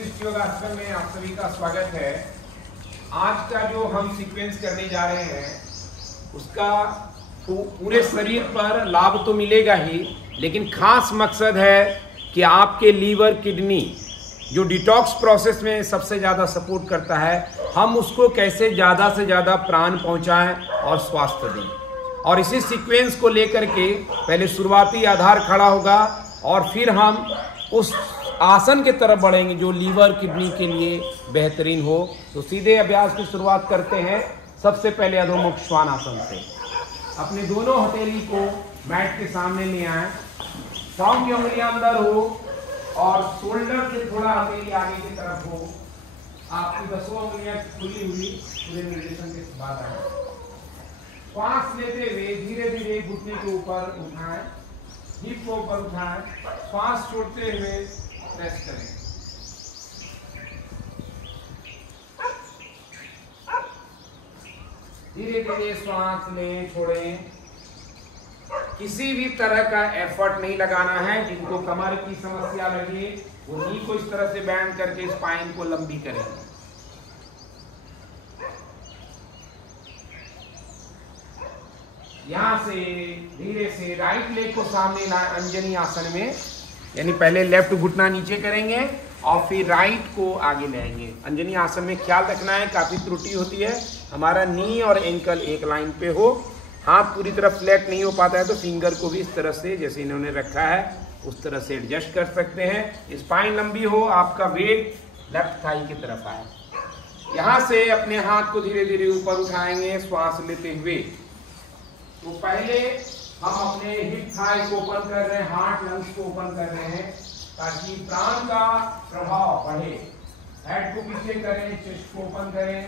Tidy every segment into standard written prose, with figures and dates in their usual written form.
विशिष्ट योगासन में आप सभी का स्वागत है। आज का जो हम सीक्वेंस करने जा रहे हैं उसका पूरे शरीर पर लाभ तो मिलेगा ही, लेकिन खास मकसद है कि आपके लीवर किडनी जो डिटॉक्स प्रोसेस में सबसे ज़्यादा सपोर्ट करता है, हम उसको कैसे ज़्यादा से ज़्यादा प्राण पहुंचाएं और स्वास्थ्य दें। और इसी सीक्वेंस को लेकर के पहले शुरुआती आधार खड़ा होगा और फिर हम उस आसन के तरफ बढ़ेंगे जो लीवर किडनी के लिए बेहतरीन हो। तो सीधे अभ्यास की शुरुआत करते हैं। सबसे पहले अधोमुख श्वानासन से अपने दोनों हथेली को मैट के सामने ले आए, पांव की उंगलियां अंदर हो और शोल्डर से थोड़ा हथेली आगे की तरफ हो। आपकी 10 उंगलियां खुली हुई पूरे निर्देशन के बाद आए। श्वास लेते हुए धीरे धीरे घुटने के ऊपर उठाएं, हिप को ऊपर उठाएं, श्वास छोड़ते हुए प्रेस करें। धीरे धीरे श्वास लें, छोड़ें। किसी भी तरह का एफर्ट नहीं लगाना है। जिनको कमर की समस्या लगे वो नी को इस तरह से बैंड करके स्पाइन को लंबी करें। यहां से धीरे से राइट लेग को सामने लाएं अंजनी आसन में, यानी पहले लेफ्ट घुटना नीचे करेंगे और फिर राइट को आगे लाएंगे। अंजनी आसन में ख्याल रखना है, काफी त्रुटि होती है, हमारा नी और एंकल एक लाइन पे हो। हाथ पूरी तरह फ्लैट नहीं हो पाता है तो फिंगर को भी इस तरह से जैसे इन्होंने रखा है उस तरह से एडजस्ट कर सकते हैं। स्पाइन लंबी हो, आपका वेट लेफ्ट थाई की तरफ आए। यहां से अपने हाथ को धीरे धीरे ऊपर उठाएंगे श्वास लेते हुए। तो पहले हम अपने हिप थाई को ओपन कर रहे हैं, हार्ट लंग्स को ओपन कर रहे हैं ताकि प्राण का प्रभाव बढ़े। हेड को पीछे करें, चेस्ट को ओपन करें।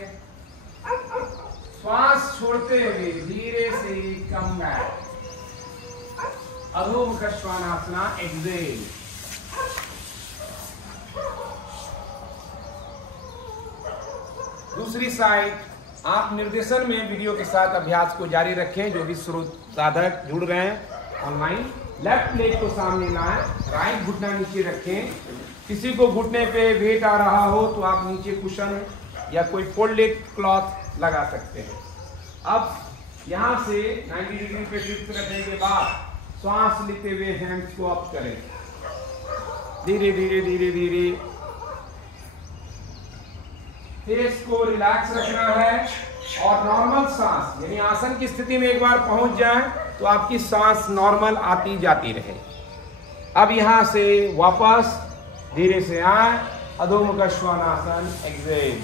श्वास छोड़ते हुए धीरे से कम बैक, अधोमुख श्वानासना, एक्सेल। दूसरी साइड आप निर्देशन में वीडियो के साथ अभ्यास को जारी रखें। जो भी स्रोत साधक जुड़ रहे हैं ऑनलाइन, लेफ्ट लेग को सामने लाएं, राइट घुटना नीचे रखें। किसी को घुटने पे वेट आ रहा हो तो आप नीचे कुशन या कोई फोल्डेड क्लॉथ लगा सकते हैं। अब यहां से 90 डिग्री पे शिफ्ट रखने के बाद श्वास लेते हुए हैंड्स को अप करें। धीरे धीरे धीरे धीरे फेस को रिलैक्स रखना है और नॉर्मल सांस, यानी आसन की स्थिति में एक बार पहुंच जाए तो आपकी सांस नॉर्मल आती जाती रहे। अब यहां से वापस धीरे से आए, अधोमुख श्वानासन, एक्सेल।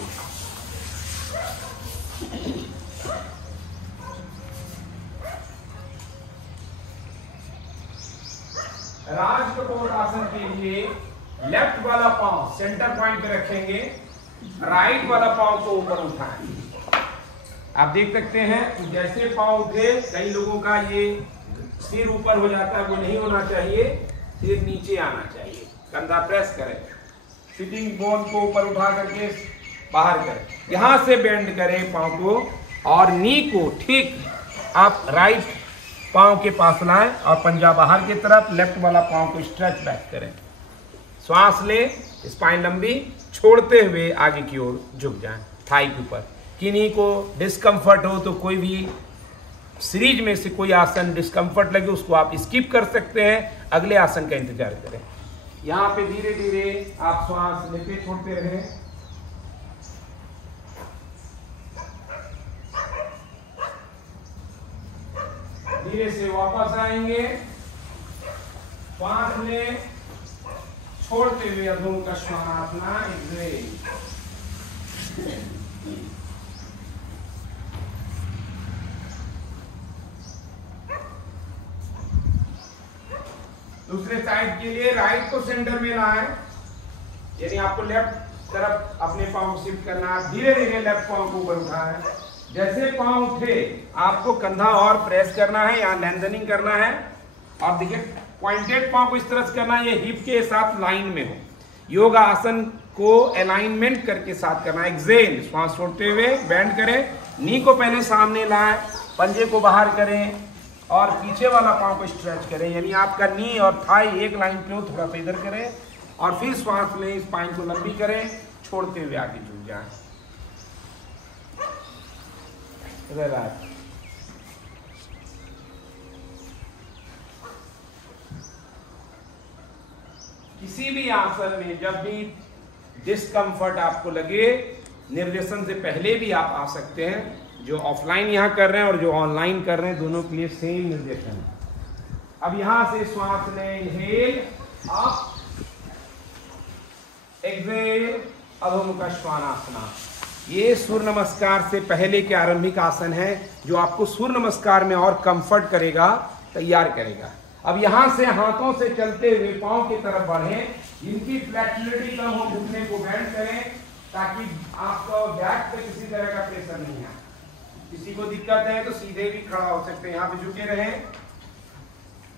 राज कपोर आसन के लिए लेफ्ट वाला पांव सेंटर पॉइंट पे रखेंगे, राइट वाला पांव को ऊपर उठाएं। आप देख सकते हैं जैसे पांव उठे, कई लोगों का ये सिर ऊपर हो जाता है, वो नहीं होना चाहिए, सिर नीचे आना चाहिए। कंधा प्रेस करें, सिटिंग बोन को ऊपर उठा करके बाहर करें। यहां से बेंड करें पांव को और नी को ठीक आप राइट पांव के पास लाएं और पंजा बाहर की तरफ, लेफ्ट वाला पांव को स्ट्रेच बैक करें। श्वास ले, स्पाइन लंबी, छोड़ते हुए आगे की ओर झुक जाएं थाई के ऊपर। किन्हीं को डिस्कम्फर्ट हो तो कोई भी सीरीज में से कोई आसन डिस्कम्फर्ट लगे उसको आप स्किप कर सकते हैं, अगले आसन का इंतजार करें। यहाँ पे धीरे धीरे आप श्वास लेते छोड़ते रहें। धीरे से वापस आएंगे, श्वास लें, छोड़ते हुए अधोमुख श्वानासना, एक्सेल। दूसरे साइड के लिए राइट को सेंटर में लाएं, यानी आपको लेफ्ट तरफ अपने पांव को शिफ्ट करना है। धीरे धीरे लेफ्ट पांव को ऊपर उठाएं। जैसे पांव उठे आपको कंधा और प्रेस करना है, यहाँ लेंथनिंग करना है और देखिए पॉइंटेड पांव को इस तरह से करना है, ये हिप के साथ लाइन में हो। योग आसन को अलाइनमेंट करके साथ करना है। एक्सेल, श्वास छोड़ते हुए बेंड करें, नी को पहले सामने लाएं, पंजे को बाहर करें और पीछे वाला पांव को स्ट्रेच करें, यानी आपका नी और थाई एक लाइन पे हो। थोड़ा सा इधर करें, और फिर श्वास लें, स्पाइन को लंबी करें, छोड़ते हुए आगे झुक जाएं। रिलैक्स। किसी भी आसन में जब भी डिस्कंफर्ट आपको लगे, निर्देशन से पहले भी आप आ सकते हैं। जो ऑफलाइन यहाँ कर रहे हैं और जो ऑनलाइन कर रहे हैं, दोनों के लिए सेम निर्देशन है। अब यहां से श्वास लें, इनहेल अप, एक्सहेल अधोमुख श्वानासना। ये सूर्य नमस्कार से पहले के आरंभिक आसन है जो आपको सूर्य नमस्कार में और कंफर्ट करेगा, तैयार करेगा। अब यहां से हाथों से चलते हुए पांव की तरफ बढ़ें, जिनकी फ्लेक्सिबिलिटी कम हो घुटने को बेंड करें ताकि आपको बैक पे किसी तरह का प्रेशर नहीं आए। किसी को दिक्कत है तो सीधे भी खड़ा हो सकते हैं, यहाँ पे झुके रहें।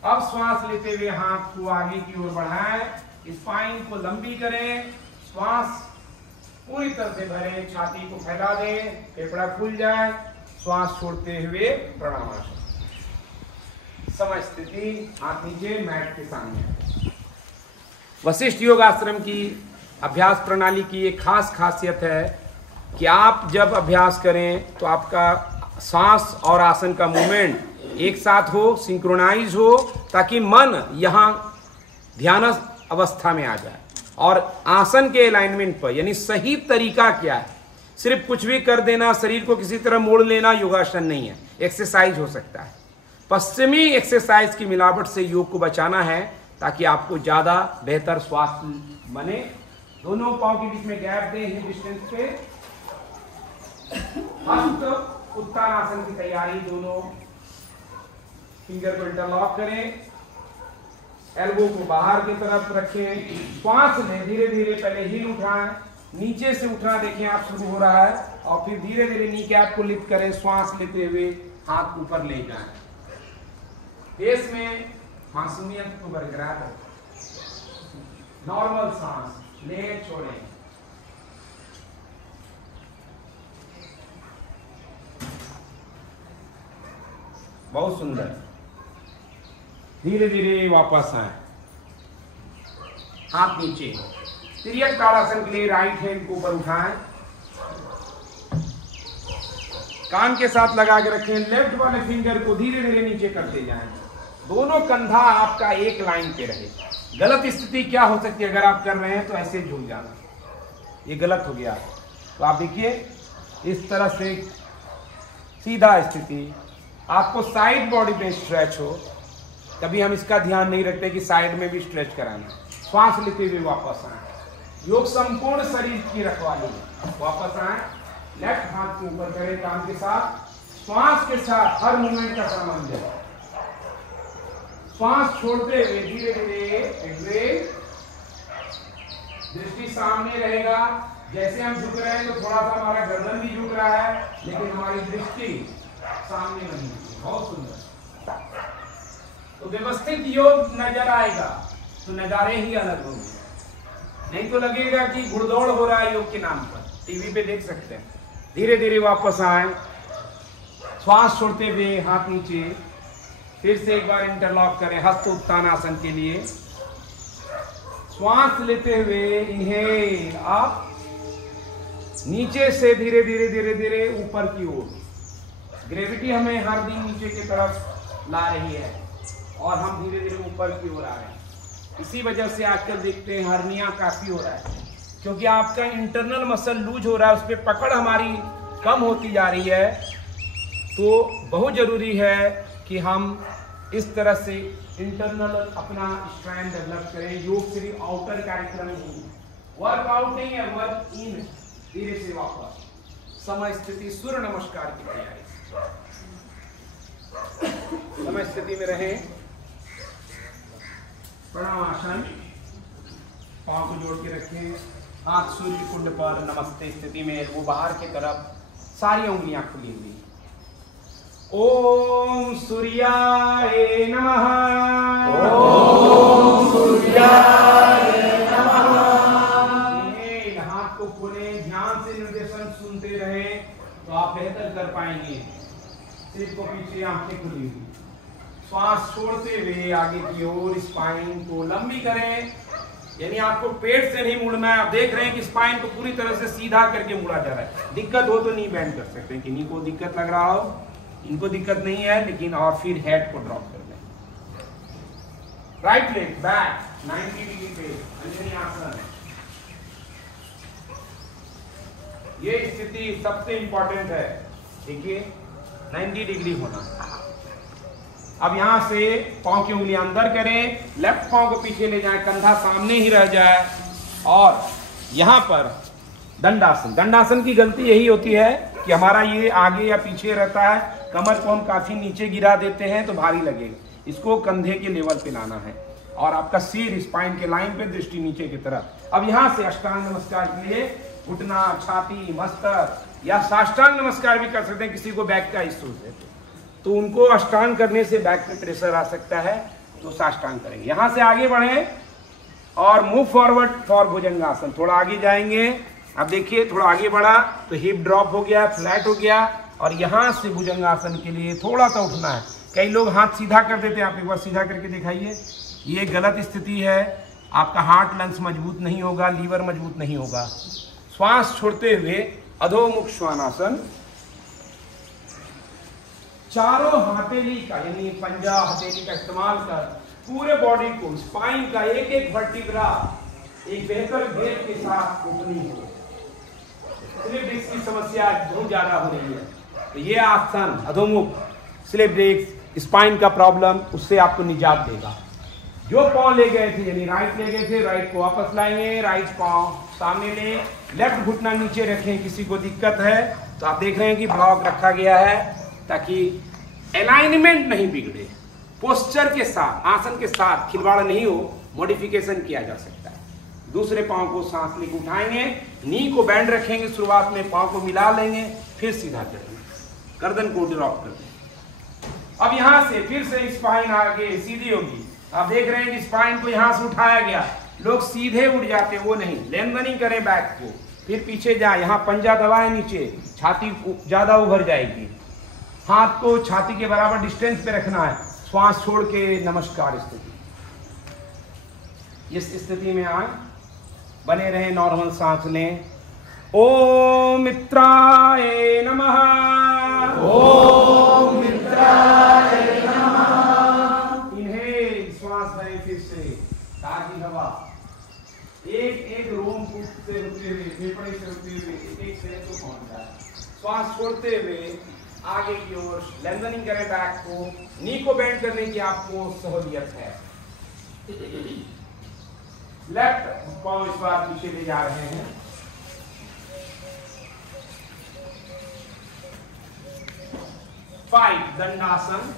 अब श्वास लेते हुए हाथ को आगे की ओर बढ़ाएं, स्पाइन को लंबी करें, श्वास पूरी तरह से भरें, छाती को फैला दें, फेफड़ा खुल जाए, श्वास छोड़ते हुए प्रणामासन। समय स्थिति, हाथ नीचे, मैट के सामने। वशिष्ठ योग आश्रम की अभ्यास प्रणाली की एक खास खासियत है कि आप जब अभ्यास करें तो आपका सांस और आसन का मूवमेंट एक साथ हो, सिंक्रोनाइज हो, ताकि मन यहाँ ध्यान अवस्था में आ जाए। और आसन के अलाइनमेंट पर, यानी सही तरीका क्या है, सिर्फ कुछ भी कर देना, शरीर को किसी तरह मोड़ लेना योगासन नहीं है, एक्सरसाइज हो सकता है। पश्चिमी एक्सरसाइज की मिलावट से योग को बचाना है ताकि आपको ज्यादा बेहतर स्वास्थ्य बने। दोनों पांव के बीच में गैप दें, हिप डिस्टेंस पे। हस्त उत्तानासन की तैयारी, दोनों फिंगर को इंटरलॉक करें, एल्बो को बाहर की तरफ रखें, श्वास लें, धीरे धीरे पहले हिल उठाएं, नीचे से उठना देखें आप शुरू हो रहा है, और फिर धीरे धीरे नी कैप को लिफ्ट करें, श्वास लेते हुए हाथ ऊपर ले जाएं। फेस में मासूमियत को बरकरार रखें, नॉर्मल सांस ले छोड़ें। बहुत सुंदर। धीरे धीरे वापस आए, हाथ नीचे। तिर्यक ताड़ासन के लिए राइट हैंड को ऊपर उठाएं, कान के साथ लगा के रखें, लेफ्ट वाले फिंगर को धीरे धीरे नीचे करते जाएं। दोनों कंधा आपका एक लाइन पे रहे। गलत स्थिति क्या हो सकती है, अगर आप कर रहे हैं तो ऐसे झूल जाना, ये गलत हो गया। तो आप देखिए इस तरह से सीधा स्थिति, आपको साइड बॉडी पे स्ट्रेच हो, कभी हम इसका ध्यान नहीं रखते कि साइड में भी स्ट्रेच कराना। श्वास लेते हुए वापस आए। योग संपूर्ण शरीर की रखवाली है। वापस आए, लेफ्ट हाथ को ऊपर करें कान के साथ, श्वास के साथ हर मूवमेंट का सामंजस्य। श्वास छोड़ते हुए धीरे धीरे एक्सहेल, दृष्टि सामने रहेगा। जैसे हम झुक रहे हैं तो थोड़ा सा हमारा गर्दन भी झुक रहा है, लेकिन हमारी दृष्टि सामने नहीं है। बहुत सुंदर। तो व्यवस्थित योग नजर आएगा तो नजारे ही अलग होंगे, नहीं तो लगेगा कि घुड़दौड़ हो रहा है योग के नाम पर। टीवी पे देख सकते हैं। धीरे धीरे वापस आए, श्वास छोड़ते हुए हाथ नीचे, फिर से एक बार इंटरलॉक करें हस्त उत्थान आसन के लिए। श्वास लेते हुए इनहेल अप, नीचे से धीरे धीरे धीरे धीरे ऊपर की ओर। ग्रेविटी हमें हर दिन नीचे की तरफ ला रही है और हम धीरे धीरे ऊपर की ओर आ रहे हैं। इसी वजह से आजकल देखते हैं हर्निया काफी हो रहा है, क्योंकि आपका इंटरनल मसल लूज हो रहा है, उस पर पकड़ हमारी कम होती जा रही है। तो बहुत जरूरी है कि हम इस तरह से इंटरनल अपना स्ट्रेंथ डेवलप करें। योग सिर्फ आउटर कार्यक्रम नहीं है, वर्कआउट नहीं है, वर्क इन। धीरे से वापस समय स्थिति, सूर्य नमस्कार की तैयारी। समय स्थिति में रहें, प्रणामासन, पांव को जोड़ के रखें, हाथ सूर्य कुंड पर नमस्ते स्थिति में, वो बाहर की तरफ, सारी उंगलियां खुली हुई। ओम सूर्याय नमः। ओम सूर्याय नमः। हाथ को खोलें, ध्यान से निर्देशन सुनते रहें तो आप बेहतर कर पाएंगे। सिर को पीछे, आंखें खुली हुई, श्वास छोड़ते हुए आगे की ओर, स्पाइन को लंबी करें, यानी आपको पेट से नहीं मुड़ना है। आप देख रहे हैं कि स्पाइन को पूरी तरह से सीधा करके मुड़ा जा रहा है। दिक्कत हो तो नी बेंड कर सकते हैं, किन्हीं को दिक्कत लग रहा हो, इनको दिक्कत नहीं है, लेकिन और फिर हेड को ड्रॉप कर दें। राइट लेग बैक 90 डिग्री पे अंजनी आसन। ये स्थिति सबसे इंपॉर्टेंट है, देखिए 90 डिग्री होना। अब यहां से पांव की उंगलियां अंदर करें, लेफ्ट पांव को पीछे ले जाएं, कंधा सामने ही रह जाए, और यहां पर दंडासन। दंडासन की गलती यही होती है कि हमारा ये आगे या पीछे रहता है, कमर को हम काफी नीचे गिरा देते हैं तो भारी लगेगा। इसको कंधे के लेवल पे लाना है और आपका सिर स्पाइन के लाइन पे, दृष्टि नीचे की तरफ। अब यहां से अष्टांग नमस्कार के लिए घुटना, छाती, मस्तक या साष्टांग नमस्कार भी कर सकते हैं। किसी को बैक का इश्यू है तो उनको अष्टांग करने से बैक पे प्रेशर आ सकता है, तो साष्टांग करेंगे। यहां से आगे बढ़े और मूव फॉरवर्ड फॉर भुजंगासन। थोड़ा आगे जाएंगे। अब देखिए थोड़ा आगे बढ़ा तो हिप ड्रॉप हो गया, फ्लैट हो गया, और यहां से भुजंगासन के लिए थोड़ा सा उठना है। कई लोग हाथ सीधा कर देते हैं, आप एक बार सीधा करके दिखाइए। ये गलत स्थिति है, आपका हार्ट लंग्स मजबूत नहीं होगा, लीवर मजबूत नहीं होगा। श्वास छोड़ते हुए अधोमुख श्वानासन। चारों हथेली का यानी पंजा हथेली का इस्तेमाल कर पूरे बॉडी को, स्पाइन का एक एक वर्टिब्रा एक बेहतर वेग के साथ उठनी हो। स्लिप डिस्क की समस्या बहुत ज्यादा हो रही है, तो ये आसन अधोमुख स्लिप डिस्क, स्पाइन का प्रॉब्लम, उससे आपको निजात देगा। जो पांव ले गए थे यानी राइट ले गए थे, राइट को वापस लाएंगे, राइट पांव सामने ले, लेफ्ट घुटना नीचे रखें। किसी को दिक्कत है तो आप देख रहे हैं कि ब्लॉक रखा गया है ताकि अलाइनमेंट नहीं बिगड़े, पोस्चर के साथ, आसन के साथ खिलवाड़ नहीं हो, मॉडिफिकेशन किया जा सकता है। दूसरे पांव को सांस लेकर उठाएंगे, नी को बैंड रखेंगे, शुरुआत में पांव को मिला लेंगे, फिर सीधा करेंगे, गर्दन को ड्रॉप कर देंगे। अब यहां से फिर से स्पाइन आगे सीधी होगी। आप देख रहे हैं कि स्पाइन को यहां से उठाया गया, लोग सीधे उठ जाते, वो नहीं, लेंथनिंग करें बैक को, फिर पीछे जाए, यहाँ पंजा दबाए नीचे, छाती ज्यादा उभर जाएगी। हाथ को छाती के बराबर डिस्टेंस पे रखना है। श्वास छोड़ के नमस्कार स्थिति। इस स्थिति में आए, बने रहे, नॉर्मल सांस लें। ओम मित्राय नमः, ओम मित्राय नमः। इन्हेल, श्वास भरें फिर से, ताजी हवा एक एक रोम से होते हुए, फेफड़े से होते हुए एक सेल को पहुंच जाए। श्वास छोड़ते हुए आगे की ओर लेंथनिंग करें बैक को, नी को बेंड करने की आपको सहूलियत है। लेफ्ट पांव इस बार पीछे ले जा रहे हैं। फाइव दंडासन,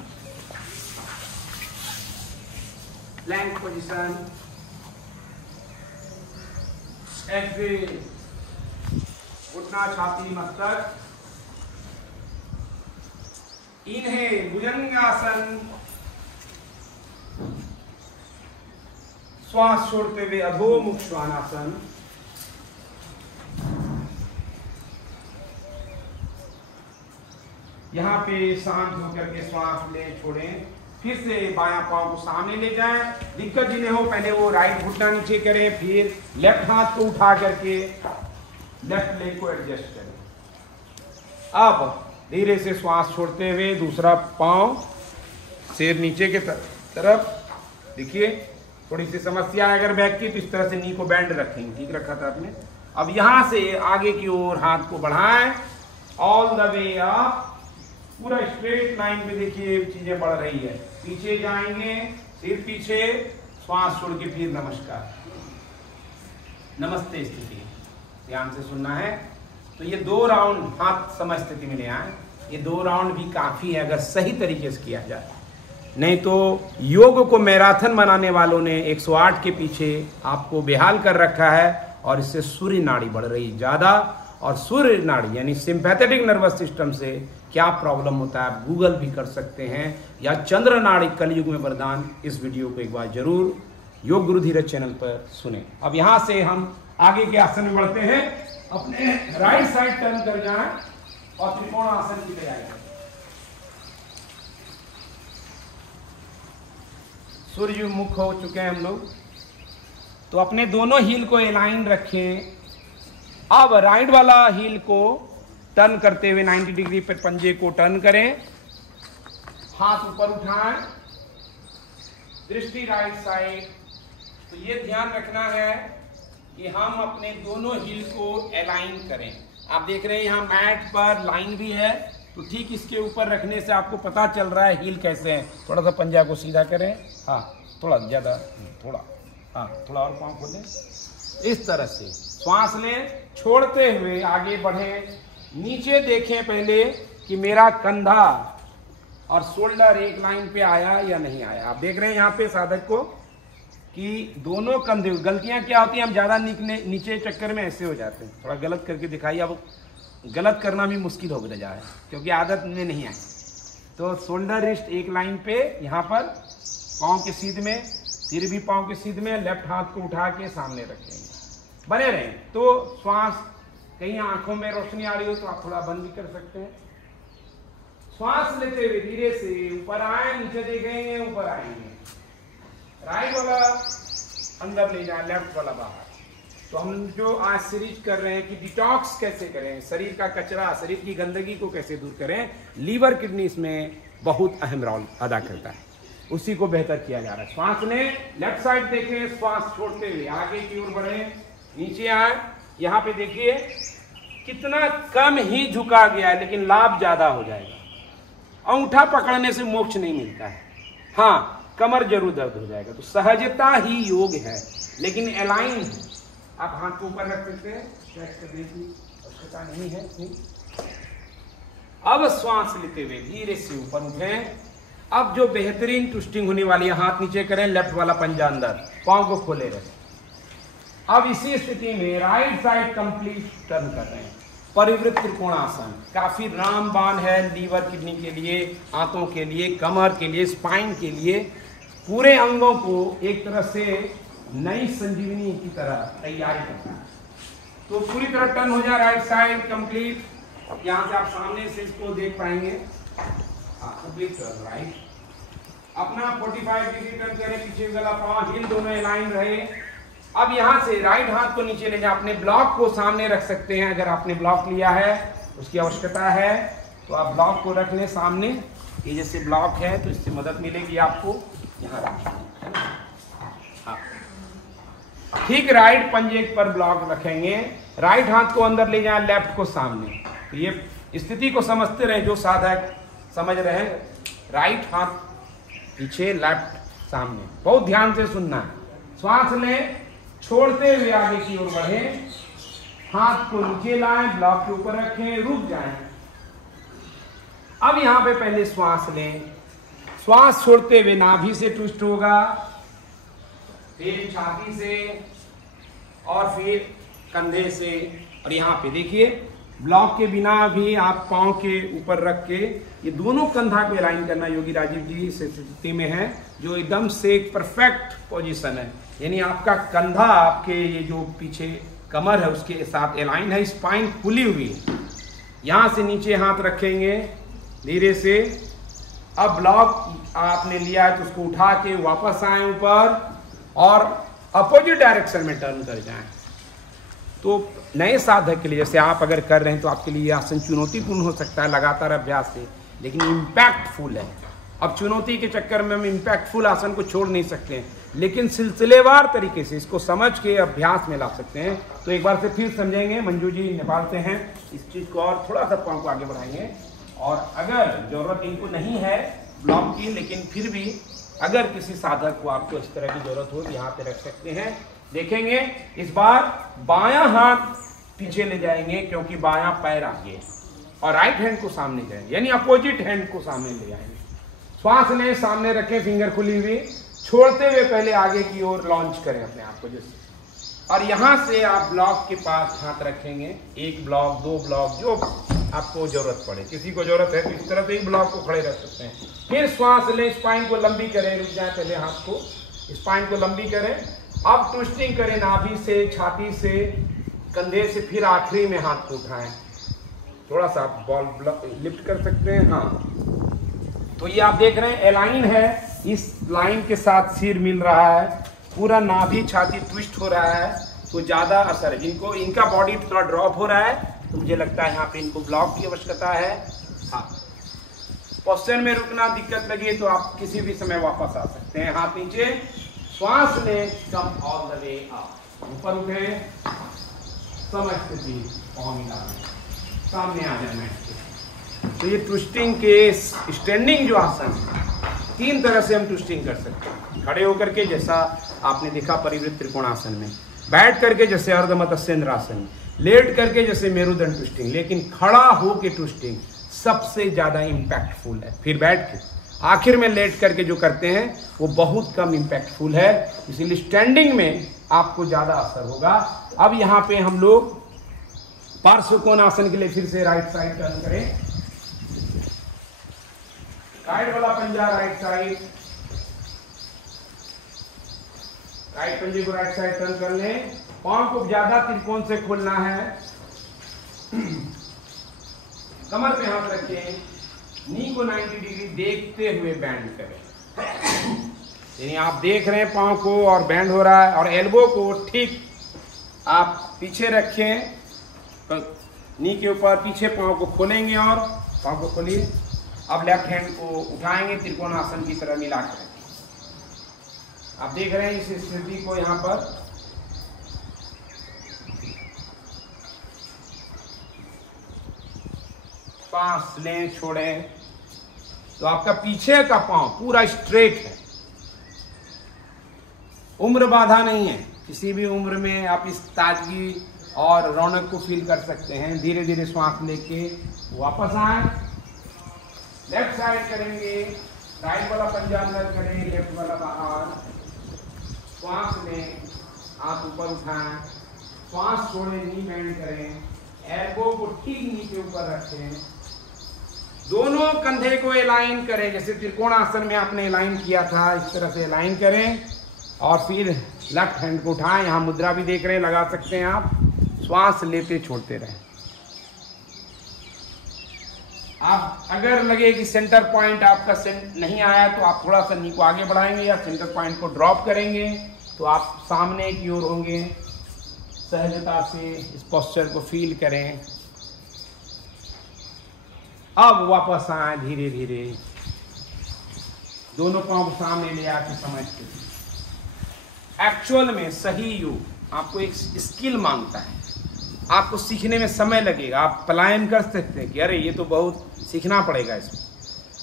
प्लैंक पोजीशन, एक्सेल, घुटना, छाती, मस्तक। इन्हेल भुजंगासन, श्वास छोड़ते हुए अधोमुख श्वानासन। यहां पे शांत होकर के श्वास ले छोड़ें, फिर से बायां पांव को सामने ले जाएं। दिक्कत जिन्हें हो पहले वो राइट घुटना नीचे करें, फिर लेफ्ट हाथ को उठा करके लेफ्ट लेग को एडजस्ट करें। अब धीरे से श्वास छोड़ते हुए दूसरा पांव सिर नीचे के तरफ। देखिए थोड़ी सी समस्या है अगर बैक की, तो इस तरह से नी को बैंड रखेंगे, ठीक रखा था आपने। अब यहां से आगे की ओर हाथ को बढ़ाएं, ऑल द वे अप, पूरा स्ट्रेट लाइन पे। देखिए चीजें बढ़ रही है, पीछे जाएंगे, सिर पीछे, श्वास छोड़ के फिर नमस्कार, नमस्ते स्थिति, ध्यान से सुनना है। तो ये 2 राउंड हाथ समय स्थिति में ले आए। ये 2 राउंड भी काफी है अगर सही तरीके से किया जाए, नहीं तो योग को मैराथन बनाने वालों ने 108 के पीछे आपको बेहाल कर रखा है, और इससे सूर्य नाड़ी बढ़ रही ज्यादा। और सूर्य नाड़ी यानी सिंपैथेटिक नर्वस सिस्टम से क्या प्रॉब्लम होता है आप गूगल भी कर सकते हैं, या चंद्र नाड़ी कलयुग में वरदान, इस वीडियो को एक बार जरूर योग गुरु धीरज चैनल पर सुने। अब यहां से हम आगे के आसन में बढ़ते हैं। अपने राइट साइड टर्न कर जाएं और त्रिकोण आसन की तैयारी करें। सूर्य मुख हो चुके हैं हम लोग। तो अपने दोनों हील को अलाइन रखें। अब राइट वाला हील को टर्न करते हुए 90 डिग्री पर पंजे को टर्न करें, हाथ ऊपर उठाएं, दृष्टि राइट साइड। तो ये ध्यान रखना है कि हम अपने दोनों हील को अलाइन करें। आप देख रहे हैं यहाँ मैट पर लाइन भी है, तो ठीक इसके ऊपर रखने से आपको पता चल रहा है हील कैसे है। थोड़ा सा पंजा को सीधा करें, हाँ थोड़ा ज़्यादा, थोड़ा, हाँ थोड़ा और पाँव खोलें, इस तरह से श्वास लें, छोड़ते हुए आगे बढ़ें। नीचे देखें पहले कि मेरा कंधा और शोल्डर एक लाइन पे आया या नहीं आया। आप देख रहे हैं यहाँ पे साधक को कि दोनों कंधे, गलतियां क्या होती हैं, हम ज़्यादा नीचे चक्कर में ऐसे हो जाते हैं। थोड़ा गलत करके दिखाइए, अब गलत करना भी मुश्किल हो गया है क्योंकि आदत में नहीं आई। तो शोल्डर रिस्ट एक लाइन पे, यहाँ पर पाँव के सीध में, सिर भी पाँव के सीध में, लेफ्ट हाथ को उठा के सामने रखेंगे, बने रहें। तो श्वास, कहीं आंखों में रोशनी आ रही हो तो आप थोड़ा बंद भी कर सकते हैं। श्वास लेते हुए धीरे से ऊपर आए, नीचे देखेंगे, ऊपर आएंगे, राइट वाला अंदर ले जाए, लेफ्ट वाला बाहर। तो हम जो आज सीरीज कर रहे हैं कि डिटॉक्स कैसे करें, शरीर का कचरा, शरीर की गंदगी को कैसे दूर करें। लीवर किडनी इसमें बहुत अहम रोल अदा करता है, उसी को बेहतर किया जा रहा है। श्वास लें, लेफ्ट साइड देखें, श्वास छोड़ते हुए आगे की ओर बढ़े, नीचे आए। यहाँ पे देखिए कितना कम ही झुका गया है, लेकिन लाभ ज्यादा हो जाएगा। अंगूठा पकड़ने से मोक्ष नहीं मिलता है, हाँ कमर जरूर दर्द हो जाएगा। तो सहजता ही योग है, लेकिन अलाइन है। आप हाथ को ऊपर रख सकते हैं, चेक करने की आवश्यकता नहीं है। अब श्वास लेते हुए धीरे से ऊपर उठें। अब जो बेहतरीन ट्विस्टिंग होने वाली है, हाथ नीचे करें, लेफ्ट वाला पंजा अंदर, पांव को खोले रखें। अब इसी स्थिति में राइट साइड कंप्लीट टर्न कर रहे हैं, परिवृत्त त्रिकोणासन। काफी रामबाण है लीवर किडनी के लिए, आंतों के लिए, कमर के लिए, स्पाइन के लिए, पूरे अंगों को एक तरह से नई संजीवनी की तरह तैयारी करता है। तो पूरी तरह टर्न हो जाए, राइट साइड कंप्लीट। यहाँ से आप सामने से इसको देख पाएंगे, कंप्लीट टर्न राइट। अपना 45 डिग्री टर्न करें, पीछे वाला पांव, हिल दोनों अलाइन रहे। अब यहाँ से राइट हाथ को नीचे ले जाए, अपने ब्लॉक को सामने रख सकते हैं। अगर आपने ब्लॉक लिया है, उसकी आवश्यकता है, तो आप ब्लॉक को रख लें सामने। ये जैसे ब्लॉक है तो इससे मदद मिलेगी आपको। यहाँ रखेंगे, हाँ ठीक, राइट पंजे पर ब्लॉक रखेंगे, राइट हाथ को अंदर ले जाए, लेफ्ट को सामने। तो ये स्थिति को समझते रहे, जो साधक समझ रहे हैं, राइट हाथ पीछे, लेफ्ट सामने, बहुत ध्यान से सुनना है। श्वास लें, छोड़ते हुए आगे की ओर बढ़े, हाथ को नीचे लाएं, ब्लॉक के ऊपर रखें, रुक जाएं। अब यहां पे पहले श्वास लें, श्वास छोड़ते हुए नाभि से ट्विस्ट होगा, फिर छाती से, और फिर कंधे से। और यहाँ पे देखिए ब्लॉक के बिना भी आप पांव के ऊपर रख के ये दोनों कंधा को अलाइन करना योगी राजीव जी इस स्थिति में है, जो एकदम से एक परफेक्ट पोजीशन है। यानी आपका कंधा, आपके ये जो पीछे कमर है उसके साथ अलाइन है, स्पाइन खुली हुई है। यहाँ से नीचे हाथ रखेंगे धीरे से। अब ब्लॉक आपने लिया है तो उसको उठा के वापस आए ऊपर और अपोजिट डायरेक्शन में टर्न कर जाएं। तो नए साधक के लिए, जैसे आप अगर कर रहे हैं तो आपके लिए आसन चुनौतीपूर्ण हो सकता है लगातार अभ्यास से, लेकिन इम्पैक्टफुल है। अब चुनौती के चक्कर में हम इम्पैक्टफुल आसन को छोड़ नहीं सकते हैं, लेकिन सिलसिलेवार तरीके से इसको समझ के अभ्यास में ला सकते हैं। तो एक बार से फिर समझेंगे, मंजू जी नेपाल से हैं, इस चीज़ को और थोड़ा सा पाँव को आगे बढ़ाएंगे। और अगर जरूरत इनको नहीं है ब्लॉक की, लेकिन फिर भी अगर किसी साधक को आपको इस तरह की जरूरत हो, यहाँ पे रख सकते हैं। देखेंगे इस बार बायां हाथ पीछे ले जाएंगे क्योंकि बायां पैर आगे, और राइट हैंड को सामने जाएंगे, यानी अपोजिट हैंड को सामने ले जाएंगे। श्वास लें, सामने रखें, फिंगर खुली हुई, छोड़ते हुए पहले आगे की ओर लॉन्च करें अपने आप को जैसे। और यहाँ से आप ब्लॉक के पास हाथ रखेंगे, एक ब्लॉक, दो ब्लॉक, जो आपको जरूरत पड़े। किसी को जरूरत है तो इस तरह से ही ब्लॉक को खड़े रख सकते हैं। फिर श्वास लें, स्पाइन को लंबी करें, रुक जाए पहले हाथ को, स्पाइन को लंबी करें। अब ट्विस्टिंग करें नाभि से, छाती से, कंधे से, फिर आखिरी में हाथ को उठाएं। थोड़ा सा बॉल लिफ्ट कर सकते हैं, हाँ। तो ये आप देख रहे हैं अलाइन है, इस लाइन के साथ सिर मिल रहा है, पूरा नाभि छाती ट्विस्ट हो रहा है तो ज़्यादा असर है। जिनको इनका बॉडी थोड़ा ड्रॉप हो रहा है तो मुझे लगता है यहाँ पे इनको ब्लॉक की आवश्यकता है। हाँ, पोस्चर में रुकना दिक्कत लगे तो आप किसी भी समय वापस आ सकते हैं। हाथ नीचे, श्वास लें, come all the way up, ऊपर उठे, समस्थिति, पाँव मिलाएं, सामने आ जाना है। तो ये ट्विस्टिंग के स्टैंडिंग जो आसन है, 3 तरह से हम ट्विस्टिंग कर सकते हैं। खड़े होकर के जैसा आपने देखा परिवृत्त त्रिकोणासन में, बैठ करके जैसे अर्ध मत्स्येंद्रासन में, लेट करके जैसे मेरुदंड ट्विस्टिंग, लेकिन खड़ा हो के ट्विस्टिंग सबसे ज्यादा इम्पैक्टफुल है। फिर बैठ के आखिर में लेट करके जो करते हैं वो बहुत कम इम्पैक्टफुल है, इसीलिए स्टैंडिंग में आपको ज्यादा असर होगा। अब यहाँ पे हम लोग पार्श्व कोणासन के लिए फिर से राइट साइड टर्न करें, राइट वाला पंजा राइट साइड, राइट पंजे को राइट साइड टर्न कर लें। पांव को ज्यादा त्रिकोण से खोलना है, कमर पे हाथ रखें, नी को 90 डिग्री देखते हुए बैंड करें। यानी आप देख रहे हैं पांव को और बैंड हो रहा है, और एल्बो को ठीक आप पीछे रखें, नी के ऊपर पीछे पांव को खोलेंगे और पांव को खोलिए। अब लेफ्ट हैंड को उठाएंगे त्रिकोणासन की तरह मिलाकर। आप देख रहे हैं इस स्थिति को, यहां पर सांस लें, छोड़ें, तो आपका पीछे का पांव पूरा स्ट्रेट है। उम्र बाधा नहीं है, किसी भी उम्र में आप इस ताजगी और रौनक को फील कर सकते हैं। धीरे धीरे श्वास लेके वापस आए, लेफ्ट साइड करेंगे, राइट वाला पंजा अंदर करें, लेफ्ट वाला बाहर, श्वास लें, हाथ ऊपर उठाएं, श्वास छोड़ें, नी बेंड करें, एल्बो को ठीक नी के ऊपर रखें, दोनों कंधे को अलाइन करें, जैसे त्रिकोणासन में आपने अलाइन किया था इस तरह से अलाइन करें, और फिर लेफ्ट हैंड को उठाएं। यहाँ मुद्रा भी देख रहे हैं, लगा सकते हैं आप, श्वास लेते छोड़ते रहें। आप अगर लगे कि सेंटर पॉइंट आपका नहीं आया तो आप थोड़ा सा नी को आगे बढ़ाएंगे या सेंटर पॉइंट को ड्रॉप करेंगे तो आप सामने की ओर होंगे। सहजता से इस पोस्चर को फील करें। अब वापस आए धीरे धीरे, दोनों पांव को सामने ले आके समझते। एक्चुअल में सही योग आपको एक स्किल मांगता है, आपको सीखने में समय लगेगा। आप पलायन कर सकते हैं कि अरे ये तो बहुत सीखना पड़ेगा इसमें,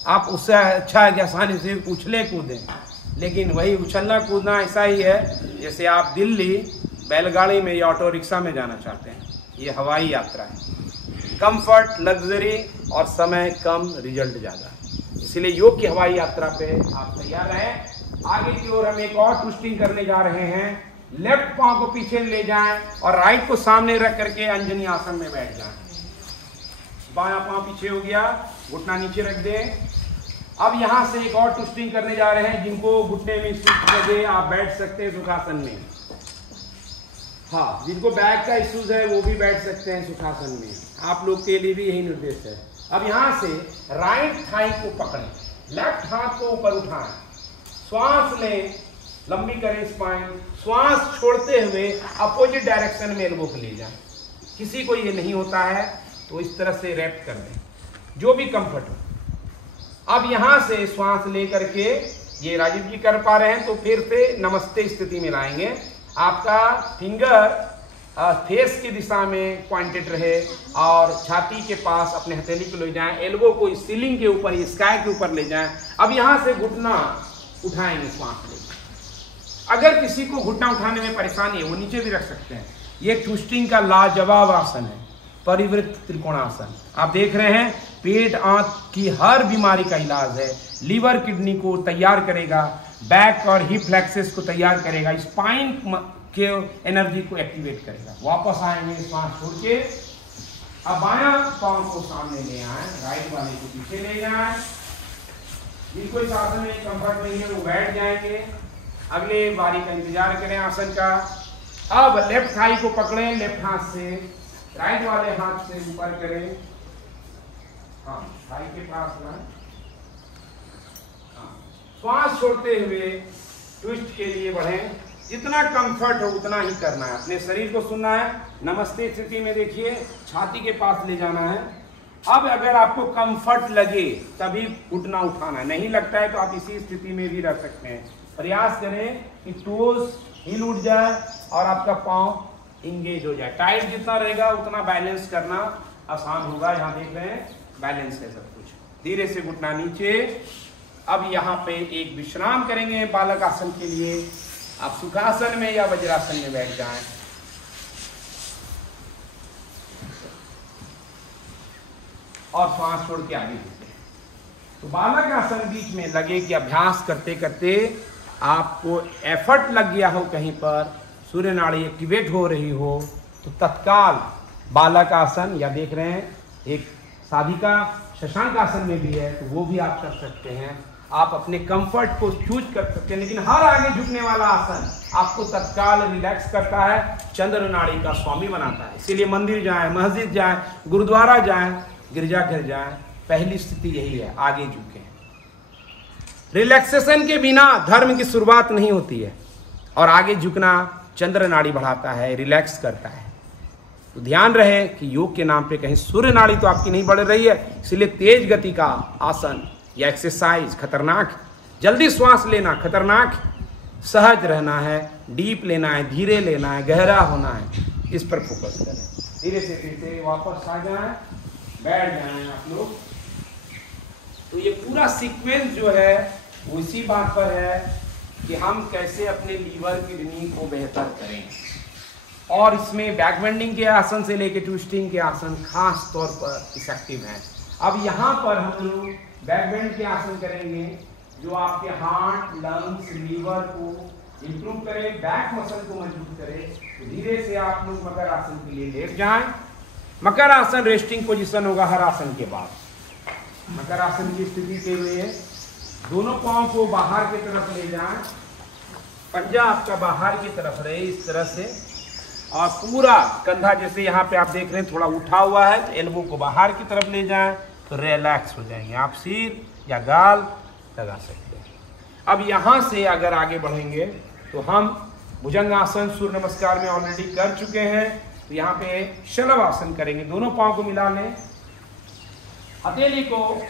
आप उससे अच्छा है कि आसानी से उछले कूदें, लेकिन वही उछलना कूदना ऐसा ही है जैसे आप दिल्ली बैलगाड़ी में या ऑटो रिक्शा में जाना चाहते हैं। ये हवाई यात्रा है, कंफर्ट, लग्जरी और समय कम, रिजल्ट ज़्यादा। इसलिए योग की हवाई यात्रा पे आप तैयार रहें। आगे की ओर हम एक और ट्विस्टिंग करने जा रहे हैं। लेफ्ट पांव को पीछे ले जाएं और राइट को सामने रख करके अंजनी आसन में बैठ जाएं। बायां पांव पीछे हो गया, घुटना नीचे रख दें। अब यहां से एक और ट्विस्टिंग करने जा रहे हैं। जिनको घुटने में इश्यूज लगे आप बैठ सकते हैं सुखासन में। हाँ, जिनको बैक का इश्यूज है वो भी बैठ सकते हैं सुखासन में। आप लोग के लिए भी यही निर्देश है। अब यहां से राइट थाई को पकड़ें, लेफ्ट हाथ को ऊपर उठाएं, श्वास लें, लंबी करें स्पाइन, श्वास छोड़ते हुए अपोजिट डायरेक्शन में एल्बो को ले जाएं। किसी को ये नहीं होता है तो इस तरह से रैप कर दें, जो भी कंफर्ट हो। अब यहां से श्वास लेकर के, ये राजीव जी कर पा रहे हैं तो फिर से नमस्ते स्थिति में लाएंगे। आपका फिंगर फेस की दिशा में पॉइंटेड रहे और छाती के पास अपने हथेली को ले जाएं, एल्बो को सीलिंग के ऊपर, स्काई के ऊपर ले जाएं। अब यहां से घुटना उठाएंगे श्वास लेकर। अगर किसी को घुटना उठाने में परेशानी है वो नीचे भी रख सकते हैं। ये ट्विस्टिंग का लाजवाब आसन है, परिवृत्त त्रिकोणासन। आप देख रहे हैं पेट आंत की हर बीमारी का इलाज है। लीवर किडनी को तैयार करेगा, बैक और हिप फ्लेक्सेस को तैयार करेगा, स्पाइन के एनर्जी को एक्टिवेट करेगा। वापस आएंगे श्वास छोड़ के। अब बायां पांव को सामने ले आए, राइट वाले को पीछे ले जाए। जिनको इस आसन में कंफर्ट नहीं है वो बैठ जाएंगे। अगले बारी का इंतजार करें आसन का। अब लेफ्ट थाई को पकड़ें, लेफ्ट हाथ से, राइट वाले हाथ से ऊपर करें। हाँ, थाई के पास लाएं। हाँ, श्वास छोड़ते हुए ट्विस्ट के लिए बढ़ें। जितना कंफर्ट हो उतना ही करना है, अपने शरीर को सुनना है। नमस्ते स्थिति में देखिए, छाती के पास ले जाना है। अब अगर आपको कंफर्ट लगे तभी उठना उठाना है, नहीं लगता है तो आप इसी स्थिति में भी रह सकते हैं। प्रयास करें कि टोज हिल उठ जाए और आपका पांव इंगेज हो जाए। टाइट जितना रहेगा उतना बैलेंस करना आसान होगा। यहाँ देख रहे हैं बैलेंस है सब कुछ। धीरे से घुटना नीचे। अब यहाँ पे एक विश्राम करेंगे बालक आसन के लिए। आप सुखासन में या वज्रासन में बैठ जाएं। और श्वास छोड़ के आगे बढ़ते हैं। तो बालक आसन बीच में लगे कि अभ्यास करते करते आपको एफर्ट लग गया हो, कहीं पर सूर्य नाड़ी एक्टिवेट हो रही हो, तो तत्काल बालक आसन, या देख रहे हैं एक साधिका शशांक आसन में भी है, तो वो भी आप कर सकते हैं। आप अपने कंफर्ट को चूज कर सकते हैं, लेकिन हर आगे झुकने वाला आसन आपको तत्काल रिलैक्स करता है, चंद्र नाड़ी का स्वामी बनाता है। इसीलिए मंदिर जाएं, मस्जिद जाएं, गुरुद्वारा जाएं, गिरजाघर जाएं, पहली स्थिति यही है, आगे झुकें। रिलैक्सेशन के बिना धर्म की शुरुआत नहीं होती है, और आगे झुकना चंद्र नाड़ी बढ़ाता है, रिलैक्स करता है। तो ध्यान रहे कि योग के नाम पे कहीं सूर्य नाड़ी तो आपकी नहीं बढ़ रही है, इसलिए तेज गति का आसन या एक्सरसाइज खतरनाक, जल्दी श्वास लेना खतरनाक, सहज रहना है, डीप लेना है, धीरे लेना है, गहरा होना है, इस पर फोकस करें। धीरे से फिर से वापस आ जाएं, बैठ जाएं आप लोग। तो ये पूरा सीक्वेंस जो है वो इसी बात पर है कि हम कैसे अपने लीवर किडनी को बेहतर करें, और इसमें बैक बेंडिंग के आसन से लेकर ट्विस्टिंग के आसन खास तौर पर इफेक्टिव हैं। अब यहाँ पर हम लोग बैक बेंड के आसन करेंगे जो आपके हार्ट, लंग्स, लीवर को इंप्रूव करे, बैक मसल को मजबूत करे। तो धीरे से आप लोग मकर आसन के लिए लेट जाएं। मकर आसन रेस्टिंग पोजीशन होगा हर आसन के बाद। मकर आसन की स्थिति के लिए दोनों पांव को बाहर की तरफ ले जाएं, पंजा आपका बाहर की तरफ रहे इस तरह से, और पूरा कंधा जैसे यहाँ पे आप देख रहे हैं थोड़ा उठा हुआ है, तो एल्बो को बाहर की तरफ ले जाएं तो रिलैक्स हो जाएंगे। आप सिर या गाल लगा सकते हैं। अब यहाँ से अगर आगे बढ़ेंगे तो हम भुजंग आसन सूर्य नमस्कार में ऑलरेडी कर चुके हैं। तो यहाँ पे शलभ आसन करेंगे, दोनों पाँव को मिला लें, हथेली को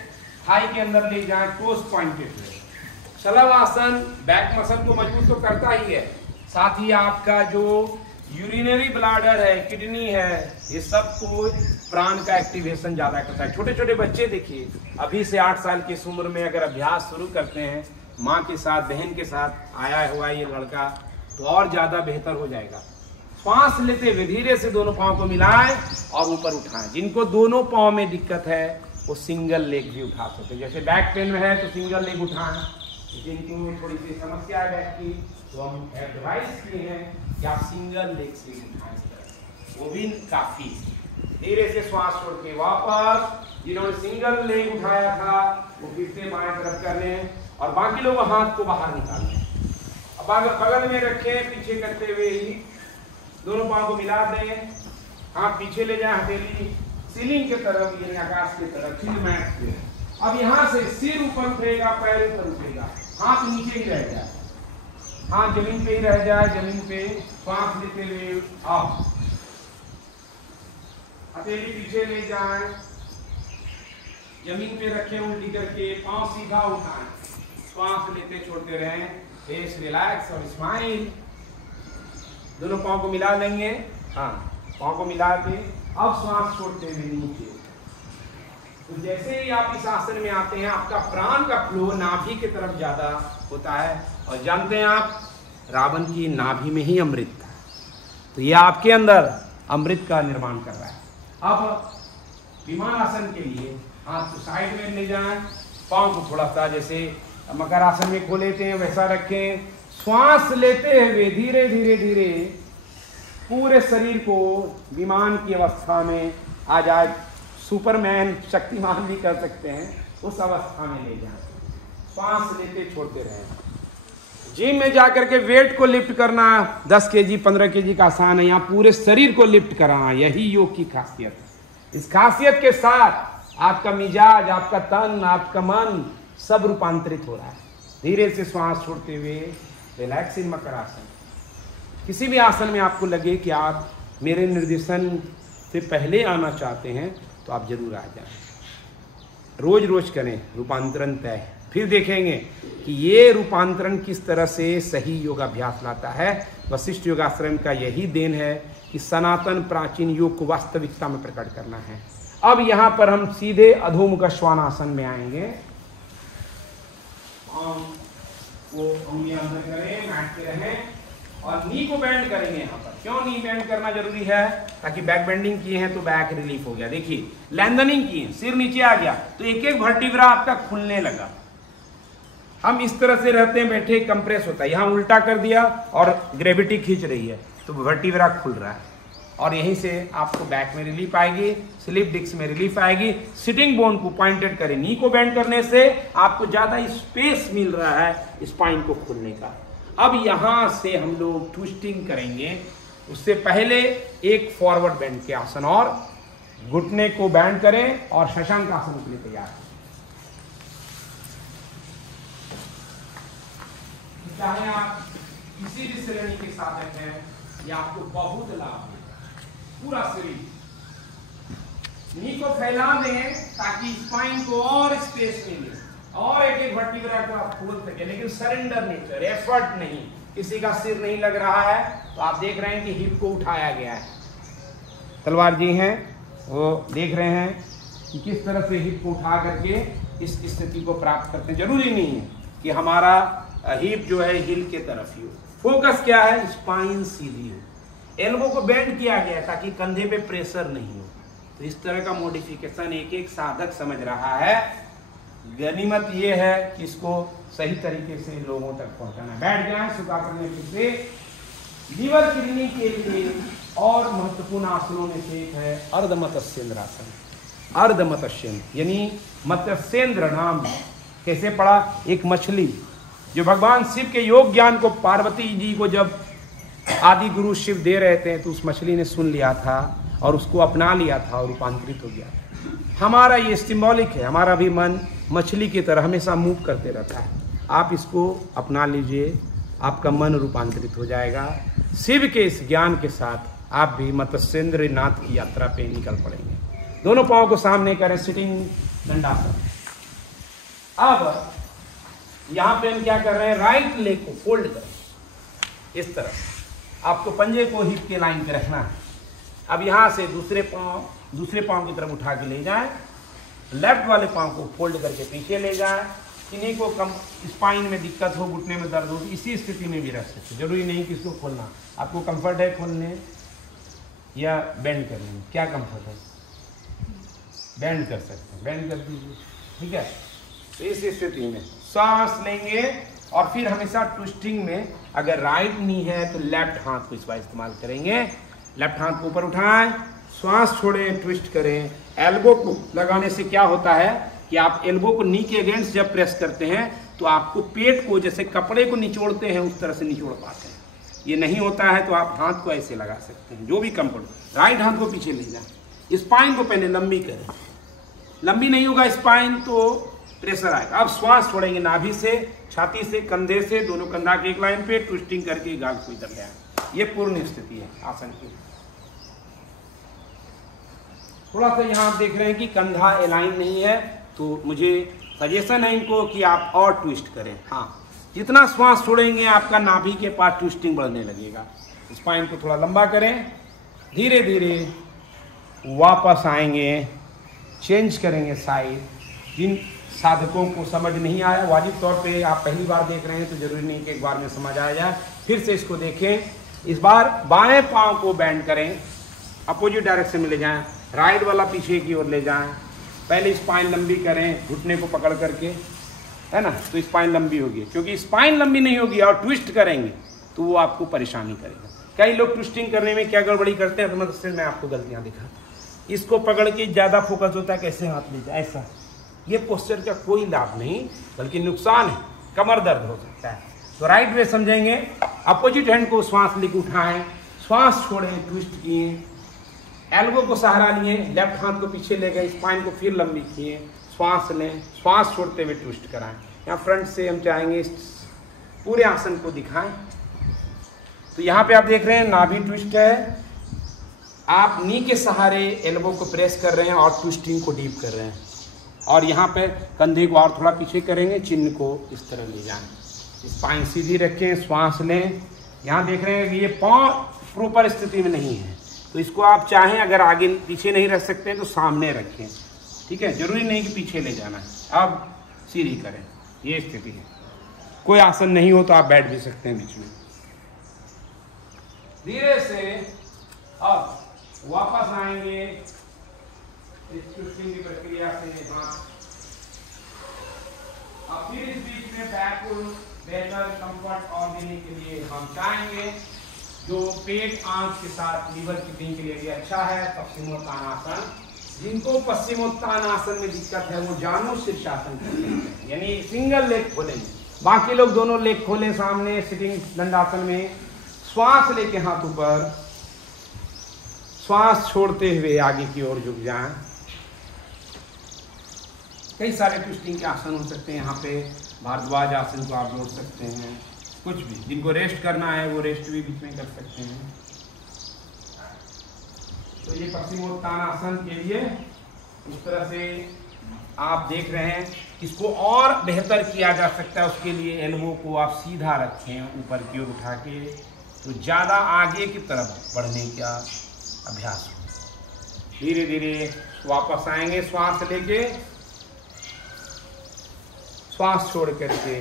थाई के अंदर ले जाएं, टोस पॉइंटेड रहे। शलभ आसन बैक मसल को मजबूत तो करता ही है, साथ ही आपका जो यूरिनरी ब्लाडर है, किडनी है, ये सब को प्राण का एक्टिवेशन ज्यादा करता है। छोटे छोटे बच्चे देखिए, अभी से 8 साल की उम्र में अगर अभ्यास शुरू करते हैं माँ के साथ, बहन के साथ आया हुआ ये लड़का, तो और ज्यादा बेहतर हो जाएगा। श्वास लेते हुए धीरे से दोनों पाँव को मिलाएं और ऊपर उठाएं। जिनको दोनों पाँव में दिक्कत है वो सिंगल लेग भी उठा सकते हैं। जैसे बैक पेन में है तो सिंगल लेग उठाएं, जिनको थोड़ी सी समस्या है बैक की तो हम एडवाइस किए हैं कि आप सिंगल लेग से उठाएं, वो भी काफी। धीरे से श्वास छोड़ के वापस, जिन्होंने सिंगल लेग उठाया था वो फिर से बाएं तरफ कर लें, और बाकी लोग हाथ को बाहर निकाल लें। अब बगल में रखें, पीछे करते हुए ही दोनों पाँव को मिला दें, हाथ पीछे ले जाएं, हथेली सीलिंग की तरफ यानी आकाश की तरफ, सिर मैट पे। अब यहाँ से सिर ऊपर उठेगा, पैर ऊपर उठेगा, हाथ नीचे ही रह जाए, हाथ जमीन पे ही रह जाए, जमीन पे श्वास लेते हुए आप हथेली पीछे ले जाएं, जमीन पे रखें उल्टी करके, पांव सीधा उठाएं, श्वास लेते छोड़ते रहें, फेस रिलैक्स और स्माइल। दोनों पांव को मिला लेंगे, हाँ पांव को मिला के अब श्वास छोड़ते हुए नीचे। तो जैसे ही आप इस आसन में आते हैं आपका प्राण का फ्लो नाभि की तरफ ज्यादा होता है, और जानते हैं आप रावण की नाभि में ही अमृत था, तो ये आपके अंदर अमृत का निर्माण कर रहा है। अब विमान आसन के लिए हाथ को साइड में ले जाएं, पाँव को थोड़ा सा जैसे मकर आसन में खो लेते हैं वैसा रखें। श्वास लेते हुए धीरे धीरे धीरे पूरे शरीर को विमान की अवस्था में आ जाए, सुपरमैन शक्तिमान भी कर सकते हैं, उस अवस्था में ले जाएं। श्वास लेते छोड़ते रहें। जिम में जाकर के वेट को लिफ्ट करना 10 केजी 15 केजी का आसान है, यहाँ पूरे शरीर को लिफ्ट कराना, यही योग की खासियत है। इस खासियत के साथ आपका मिजाज, आपका तन, आपका मन सब रूपांतरित हो रहा है। धीरे से श्वास छोड़ते हुए रिलैक्सिंग मकर आसन। किसी भी आसन में आपको लगे कि आप मेरे निर्देशन से पहले आना चाहते हैं तो आप जरूर आ जाएं। रोज रोज करें, रूपांतरण तय है। फिर देखेंगे कि ये रूपांतरण किस तरह से सही योगाभ्यास लाता है। वशिष्ठ योगाश्रम का यही देन है कि सनातन प्राचीन योग को वास्तविकता में प्रकट करना है। अब यहाँ पर हम सीधे अधोमुख श्वानासन में आएंगे। वो उंगलियां अंदर करें, मैट पे रहें और नी को बेंड करेंगे। यहाँ पर क्यों नी बेंड करना जरूरी है? ताकि बैक बेंडिंग किए हैं तो बैक रिलीफ हो गया। देखिए लैंदनिंग किए, सिर नीचे आ गया तो एक एक वर्टिब्रा आपका खुलने लगा। हम इस तरह से रहते हैं बैठे, कंप्रेस होता है, यहाँ उल्टा कर दिया और ग्रेविटी खींच रही है तो वर्टिब्रा खुल रहा है और यहीं से आपको बैक में रिलीफ आएगी, स्लिप डिस्क में रिलीफ आएगी। सिटिंग बोन को पॉइंटेड करें, नी को बेंड करने से आपको ज्यादा स्पेस मिल रहा है स्पाइन को खोलने का। अब यहां से हम लोग ट्विस्टिंग करेंगे। उससे पहले एक फॉरवर्ड बेंड के आसन और घुटने को बेंड करें और शशांक आसन के लिए तैयार हैं। चाहे आप किसी भी श्रेणी के साधक हैं, यह आपको बहुत लाभ है। पूरा शरीर नी को फैला दें ताकि स्पाइन को और स्पेस मिले और एक एक वर्टिब्रा को आप खोल सके, लेकिन सरेंडर नेचर, एफर्ट नहीं। किसी का सिर नहीं लग रहा है तो आप देख रहे हैं कि हिप को उठाया गया है। तलवार जी हैं वो देख रहे हैं कि किस तरह से हिप को उठा करके इस स्थिति को प्राप्त करते हैं। जरूरी नहीं है कि हमारा हिप जो है हिल के तरफ ही हो। फोकस क्या है? स्पाइन सीधी हो। एल्बो को बेंड किया गया ताकि कंधे पे प्रेशर नहीं हो। तो इस तरह का मॉडिफिकेशन एक एक साधक समझ रहा है। गनीमत ये है कि इसको सही तरीके से लोगों तक पहुंचाना। बैठ जाए सुखासन में। से लीवर किडनी के लिए और महत्वपूर्ण आसनों में से एक है अर्धमत्स्येंद्र आसन। अर्धमत्स्येंद्र यानी मत्स्येंद्र नाम कैसे पड़ा? एक मछली जो भगवान शिव के योग ज्ञान को पार्वती जी को जब आदि गुरु शिव दे रहे थे तो उस मछली ने सुन लिया था और उसको अपना लिया था और रूपांतरित हो गया। हमारा ये सिंबॉलिक है, हमारा भी मन मछली की तरह हमेशा मूव करते रहता है। आप इसको अपना लीजिए, आपका मन रूपांतरित हो जाएगा। शिव के इस ज्ञान के साथ आप भी मत्स्येंद्र नाथ की यात्रा पे निकल पड़ेंगे। दोनों पांव को सामने करें, सिटिंग दंडासन। अब यहां पे हम क्या कर रहे हैं? राइट लेग को फोल्ड करें इस तरह। आपको पंजे को हिप के लाइन पे रखना है। अब यहां से दूसरे पांव की तरफ उठा के ले जाएं। लेफ्ट वाले पांव को फोल्ड करके पीछे ले जाएं। किन्हीं को कम स्पाइन में दिक्कत हो, घुटने में दर्द हो, इसी स्थिति में भी रख सकते। जरूरी नहीं कि इसको खोलना। आपको कंफर्ट है खोलने या बेंड करने में? क्या कंफर्ट है? बेंड कर सकते हैं, बेंड कर दीजिए, ठीक है। तो इस स्थिति में सांस लेंगे और फिर हमेशा ट्विस्टिंग में अगर राइट नी है तो लेफ्ट हाथ को इस बार इस्तेमाल करेंगे। लेफ्ट हाथ को ऊपर उठाएं, श्वास छोड़ें, ट्विस्ट करें। एल्बो को लगाने से क्या होता है कि आप एल्बो को नी के अगेंस्ट जब प्रेस करते हैं तो आपको पेट को जैसे कपड़े को निचोड़ते हैं उस तरह से निचोड़ पाते हैं। ये नहीं होता है तो आप हाथ को ऐसे लगा सकते हैं, जो भी कंफर्ट। राइट हाथ को पीछे ले जाएं। स्पाइन को पहले लंबी करें। लंबी नहीं होगा स्पाइन तो प्रेशर आएगा। अब श्वास छोड़ेंगे नाभि से, छाती से, कंधे से, दोनों कंधा के एक लाइन पे ट्विस्टिंग करके गाल को इधर ले आए। ये पूर्ण स्थिति है आसन की। थोड़ा सा यहाँ आप देख रहे हैं कि कंधा अलाइन नहीं है तो मुझे सजेशन है इनको कि आप और ट्विस्ट करें। हाँ, जितना श्वास छोड़ेंगे आपका नाभि के पास ट्विस्टिंग बढ़ने लगेगा। स्पाइन को थोड़ा लंबा करें, धीरे धीरे वापस आएंगे, चेंज करेंगे साइड। जिन साधकों को समझ नहीं आया, वाजिब तौर पे आप पहली बार देख रहे हैं तो जरूरी नहीं कि एक बार में समझ आ जाए। फिर से इसको देखें। इस बार बाएं पांव को बेंड करें, अपोजिट डायरेक्शन में ले जाएं। राइट वाला पीछे की ओर ले जाएं। पहले स्पाइन लंबी करें, घुटने को पकड़ करके, है ना, तो स्पाइन लंबी होगी। क्योंकि स्पाइन लंबी नहीं होगी और ट्विस्ट करेंगे तो वो आपको परेशानी करेगा। कई लोग ट्विस्टिंग करने में क्या गड़बड़ी करते हैं तो मतलब मैं आपको गलतियां दिखाता हूं। इसको पकड़ के ज़्यादा फोकस होता है, कैसे हाथ लीजिए ऐसा। ये पोस्चर का कोई लाभ नहीं बल्कि नुकसान है, कमर दर्द हो सकता है। तो राइट वे समझेंगे। अपोजिट हैंड को श्वास लेके उठाएं, श्वास छोड़ें, ट्विस्ट किए, एल्बो को सहारा लिए, लेफ्ट हाथ को पीछे ले गए, स्पाइन को फिर लंबी किए, श्वास लें, श्वास छोड़ते हुए ट्विस्ट कराएं। यहाँ फ्रंट से हम चाहेंगे इस पूरे आसन को दिखाएं। तो यहाँ पे आप देख रहे हैं नाभि ट्विस्ट है, आप नी के सहारे एल्बो को प्रेस कर रहे हैं और ट्विस्टिंग को डीप कर रहे हैं, और यहाँ पे कंधे को और थोड़ा पीछे करेंगे, चिन्ह को इस तरह ले जाएं, स्पाइन सीधी रखें, श्वास लें। यहाँ देख रहे हैं कि ये पाँव प्रॉपर स्थिति में नहीं है, तो इसको आप चाहें अगर आगे पीछे नहीं रख सकते हैं तो सामने रखें, ठीक है, जरूरी नहीं कि पीछे ले जाना है। अब सीधी करें, ये स्थिति है। कोई आसन नहीं हो तो आप बैठ भी सकते हैं बीच में। धीरे से अब वापस आएंगे इस ट्विस्टिंग की प्रक्रिया से। अब फिर इस बीच में बैक को बेहतर कंफर्ट और देने के लिए हम चाहेंगे जो पेट आंख के साथ लीवर कीपिंग के लिए भी अच्छा है, पश्चिमोत्तानासन। जिनको पश्चिमोत्तानासन में दिक्कत है वो जानो शीर्षासन करते हैं, यानी सिंगल लेग खोलेंगे, बाकी लोग दोनों लेग खोलें सामने सिटिंग दंडासन में। श्वास लेके हाथ ऊपर, श्वास छोड़ते हुए आगे की ओर झुक जाएं। कई सारे ट्विस्टिंग के आसन हो सकते हैं यहाँ पे, भारद्वाज आसन को आप जोड़ सकते हैं, कुछ भी। जिनको रेस्ट करना है वो रेस्ट भी बीच में कर सकते हैं। तो ये पश्चिमोत्तानासन के लिए इस तरह से आप देख रहे हैं। इसको और बेहतर किया जा सकता है, उसके लिए एल्बो को आप सीधा रखें ऊपर की ओर उठा के, तो ज़्यादा आगे की तरफ बढ़ने का अभ्यास हो। धीरे धीरे वापस आएंगे, श्वास लेके, श्वास छोड़ करके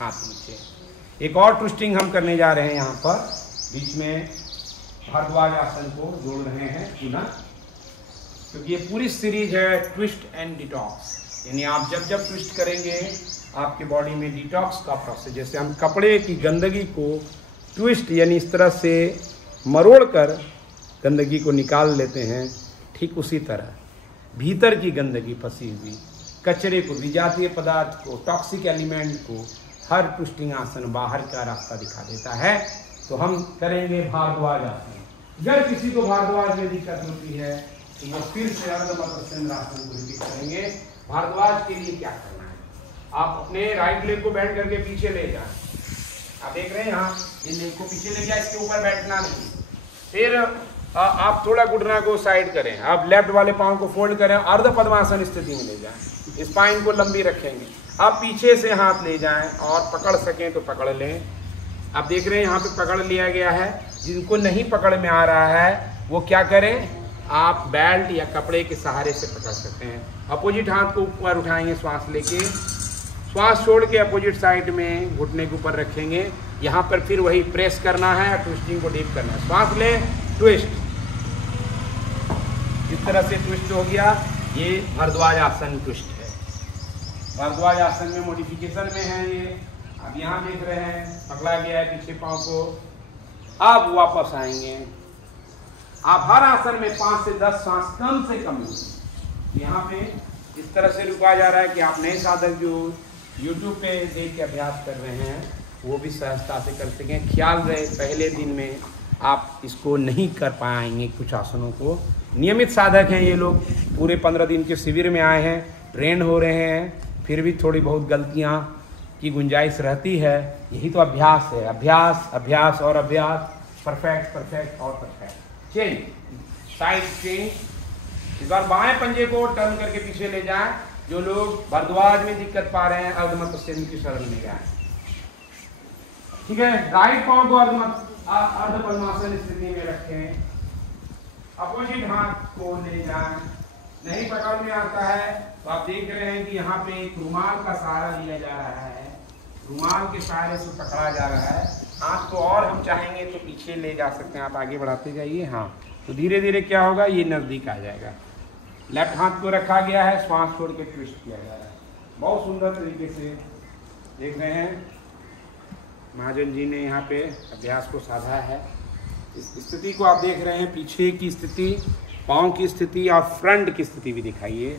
हाथ नीचे। एक और ट्विस्टिंग हम करने जा रहे हैं यहाँ पर, बीच में भारद्वाज आसन को जोड़ रहे हैं पुनः, क्योंकि ये पूरी सीरीज है ट्विस्ट एंड डिटॉक्स, यानी आप जब जब ट्विस्ट करेंगे आपके बॉडी में डिटॉक्स का प्रोसेस, जैसे हम कपड़े की गंदगी को ट्विस्ट यानी इस तरह से मरोड़ कर गंदगी को निकाल लेते हैं, ठीक उसी तरह भीतर की गंदगी फंसी हुई कचरे को, विजातीय पदार्थ को, टॉक्सिक एलिमेंट को, हर ट्विस्टिंग आसन बाहर का रास्ता दिखा देता है। तो हम करेंगे भारद्वाज आसन। अगर किसी को भारद्वाज में दिक्कत होती है तो वो फिर से अर्धमत्स्येंद्र आसन को रिपीट करेंगे। भारद्वाज के लिए क्या करना है, आप अपने राइट लेग को बैठ करके पीछे ले जाएं। आप देख रहे हैं यहाँ, ये लेग को पीछे ले जाए, इसके ऊपर बैठना नहीं। फिर आप थोड़ा घुटना को साइड करें, आप लेफ्ट वाले पाँव को फोल्ड करें, अर्ध पद्मासन स्थिति में ले जाएं, स्पाइन को लंबी रखेंगे। आप पीछे से हाथ ले जाएं और पकड़ सकें तो पकड़ लें। आप देख रहे हैं यहाँ पे पकड़ लिया गया है। जिनको नहीं पकड़ में आ रहा है वो क्या करें, आप बेल्ट या कपड़े के सहारे से पकड़ सकते हैं। अपोजिट हाथ को ऊपर उठाएंगे, श्वास लेके, श्वास छोड़ के अपोजिट साइड में घुटने के ऊपर रखेंगे। यहाँ पर फिर वही प्रेस करना है, ट्विस्टिंग को डीप करना है। श्वास लें, ट्विस्ट, इस तरह से ट्विस्ट हो गया। ये भारद्वाज आसन ट्विस्ट है। भारद्वाज आसन में मॉडिफिकेशन में है ये। अब यहाँ देख रहे हैं पकड़ा गया है पीछे पाँव को। अब वापस आएंगे। आप हर आसन में 5 से 10 सांस कम से कम लें। यहाँ पे इस तरह से रुका जा रहा है कि आप नए साधक जो YouTube पे देख के अभ्यास कर रहे हैं वो भी सहजता से कर सकें। ख्याल रहे पहले दिन में आप इसको नहीं कर पाएंगे कुछ आसनों को। नियमित साधक हैं ये लोग, पूरे 15 दिन के शिविर में आए हैं, ट्रेंड हो रहे हैं, फिर भी थोड़ी बहुत गलतियाँ की गुंजाइश रहती है। यही तो अभ्यास है, अभ्यास अभ्यास और अभ्यास। परफेक्ट परफेक्ट और परफेक्ट। Change, side change. इस बार बाएं पंजे को टर्न करके पीछे ले जाएं। जो लोग भारद्वाज में दिक्कत पा रहे हैं अर्धमत्स्येंद्र की शरण में जाएं। ठीक है, राइट पांव को अर्ध पद्मासन स्थिति में रखें। अपोजिट हाथ को ले जाएं। नहीं पकड़ में आता है तो आप देख रहे हैं कि यहाँ पे एक रुमाल का सहारा लिया जा रहा है, रुमाल के सहारे से पकड़ा जा रहा है। हाथ को और हम चाहेंगे तो पीछे ले जा सकते हैं, आप आगे बढ़ाते जाइए। हाँ, तो धीरे धीरे क्या होगा, ये नज़दीक आ जाएगा। लेफ्ट हाथ को रखा गया है, श्वास छोड़ के ट्विस्ट किया जा रहा है। बहुत सुंदर तरीके से देख रहे हैं महाजन जी ने यहाँ पे अभ्यास को साधा है। इस स्थिति को आप देख रहे हैं, पीछे की स्थिति, पाँव की स्थिति और फ्रंट की स्थिति भी दिखाइए।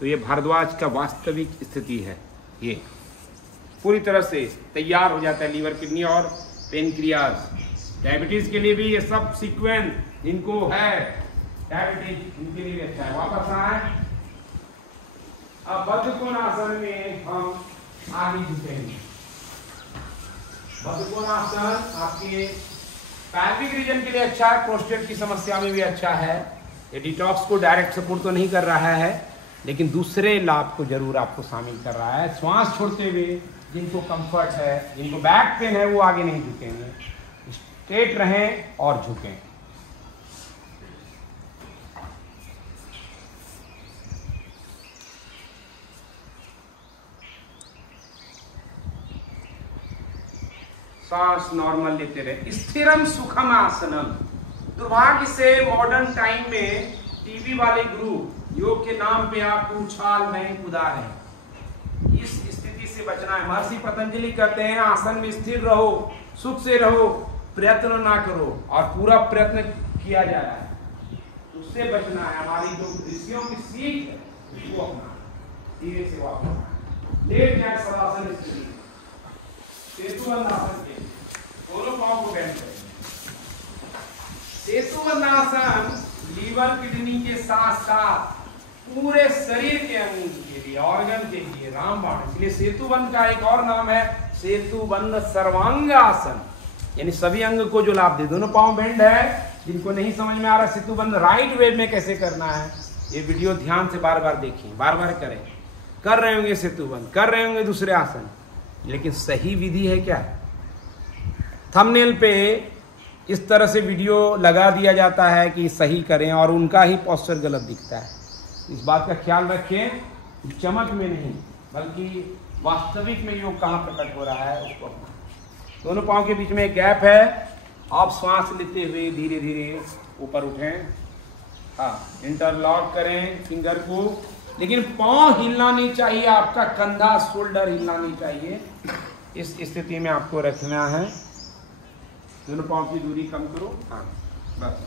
तो ये भारद्वाज का वास्तविक स्थिति है। ये पूरी तरह से तैयार हो जाता है लीवर, किडनी और पेनक्रियाज। डायबिटीज के लिए भी ये सब सीक्वेंस जिनको है डायबिटीज उनके लिए अच्छा है। वापस आए। अब बद्धकोणासन में हम आगे झुकेंगे। बद्धकोणासन आपके पैल्विक रीजन के लिए अच्छा है, प्रोस्टेट की समस्या में भी अच्छा है। ये डिटॉक्स को डायरेक्ट सपोर्ट तो नहीं कर रहा है, लेकिन दूसरे लाभ को जरूर आपको शामिल कर रहा है। श्वास छोड़ते हुए जिनको कंफर्ट है, जिनको बैक पेन है, वो आगे नहीं झुकेंगे, स्ट्रेट रहें और झुकें। सांस नॉर्मल लेते रहे। स्थिरम सुखम आसनम। दुर्भाग्य से मॉडर्न टाइम में टीवी वाले गुरु योग के नाम पे आपको उछाल नहीं कूदा रहे। इस स्थिति से बचना है। महर्षि पतंजलि कहते हैं आसन में स्थिर रहो, सुख से रहो, प्रयत्न ना करो, और पूरा प्रयत्न किया जा रहा है, उससे बचना है। हमारी जो ऋषियों की सीख है उसको अपना, धीरे से वापस लेट जाए सवासन स्थिति, सेतुबंध आसन के दोनों पांव को बेंड करें। सेतुबंध आसन लीवर किडनी के साथ साथ पूरे शरीर के अंग के लिए, ऑर्गन के लिए रामबाण। इसलिए सेतुबंध का एक और नाम है सेतुबंध सर्वांग आसन, यानी सभी अंग को जो लाभ दे। दोनों पांव बेंड है। जिनको नहीं समझ में आ रहा सेतुबंध राइट वे में कैसे करना है, ये वीडियो ध्यान से बार बार देखिए, बार बार करें। कर रहे होंगे सेतुबंध, कर रहे होंगे दूसरे आसन, लेकिन सही विधि है क्या? थंबनेल पे इस तरह से वीडियो लगा दिया जाता है कि सही करें, और उनका ही पोस्टर गलत दिखता है। इस बात का ख्याल रखें, चमक में नहीं बल्कि वास्तविक में योग कहाँ प्रकट हो रहा है उसको। दोनों पांव के बीच में एक गैप है। आप श्वास लेते हुए धीरे धीरे ऊपर उठें, हाँ, इंटरलॉक करें फिंगर को, लेकिन पांव हिलना नहीं चाहिए, आपका कंधा शोल्डर हिलना नहीं चाहिए। इस स्थिति में आपको रखना है। दोनों पांव की दूरी कम करो, हाँ बस।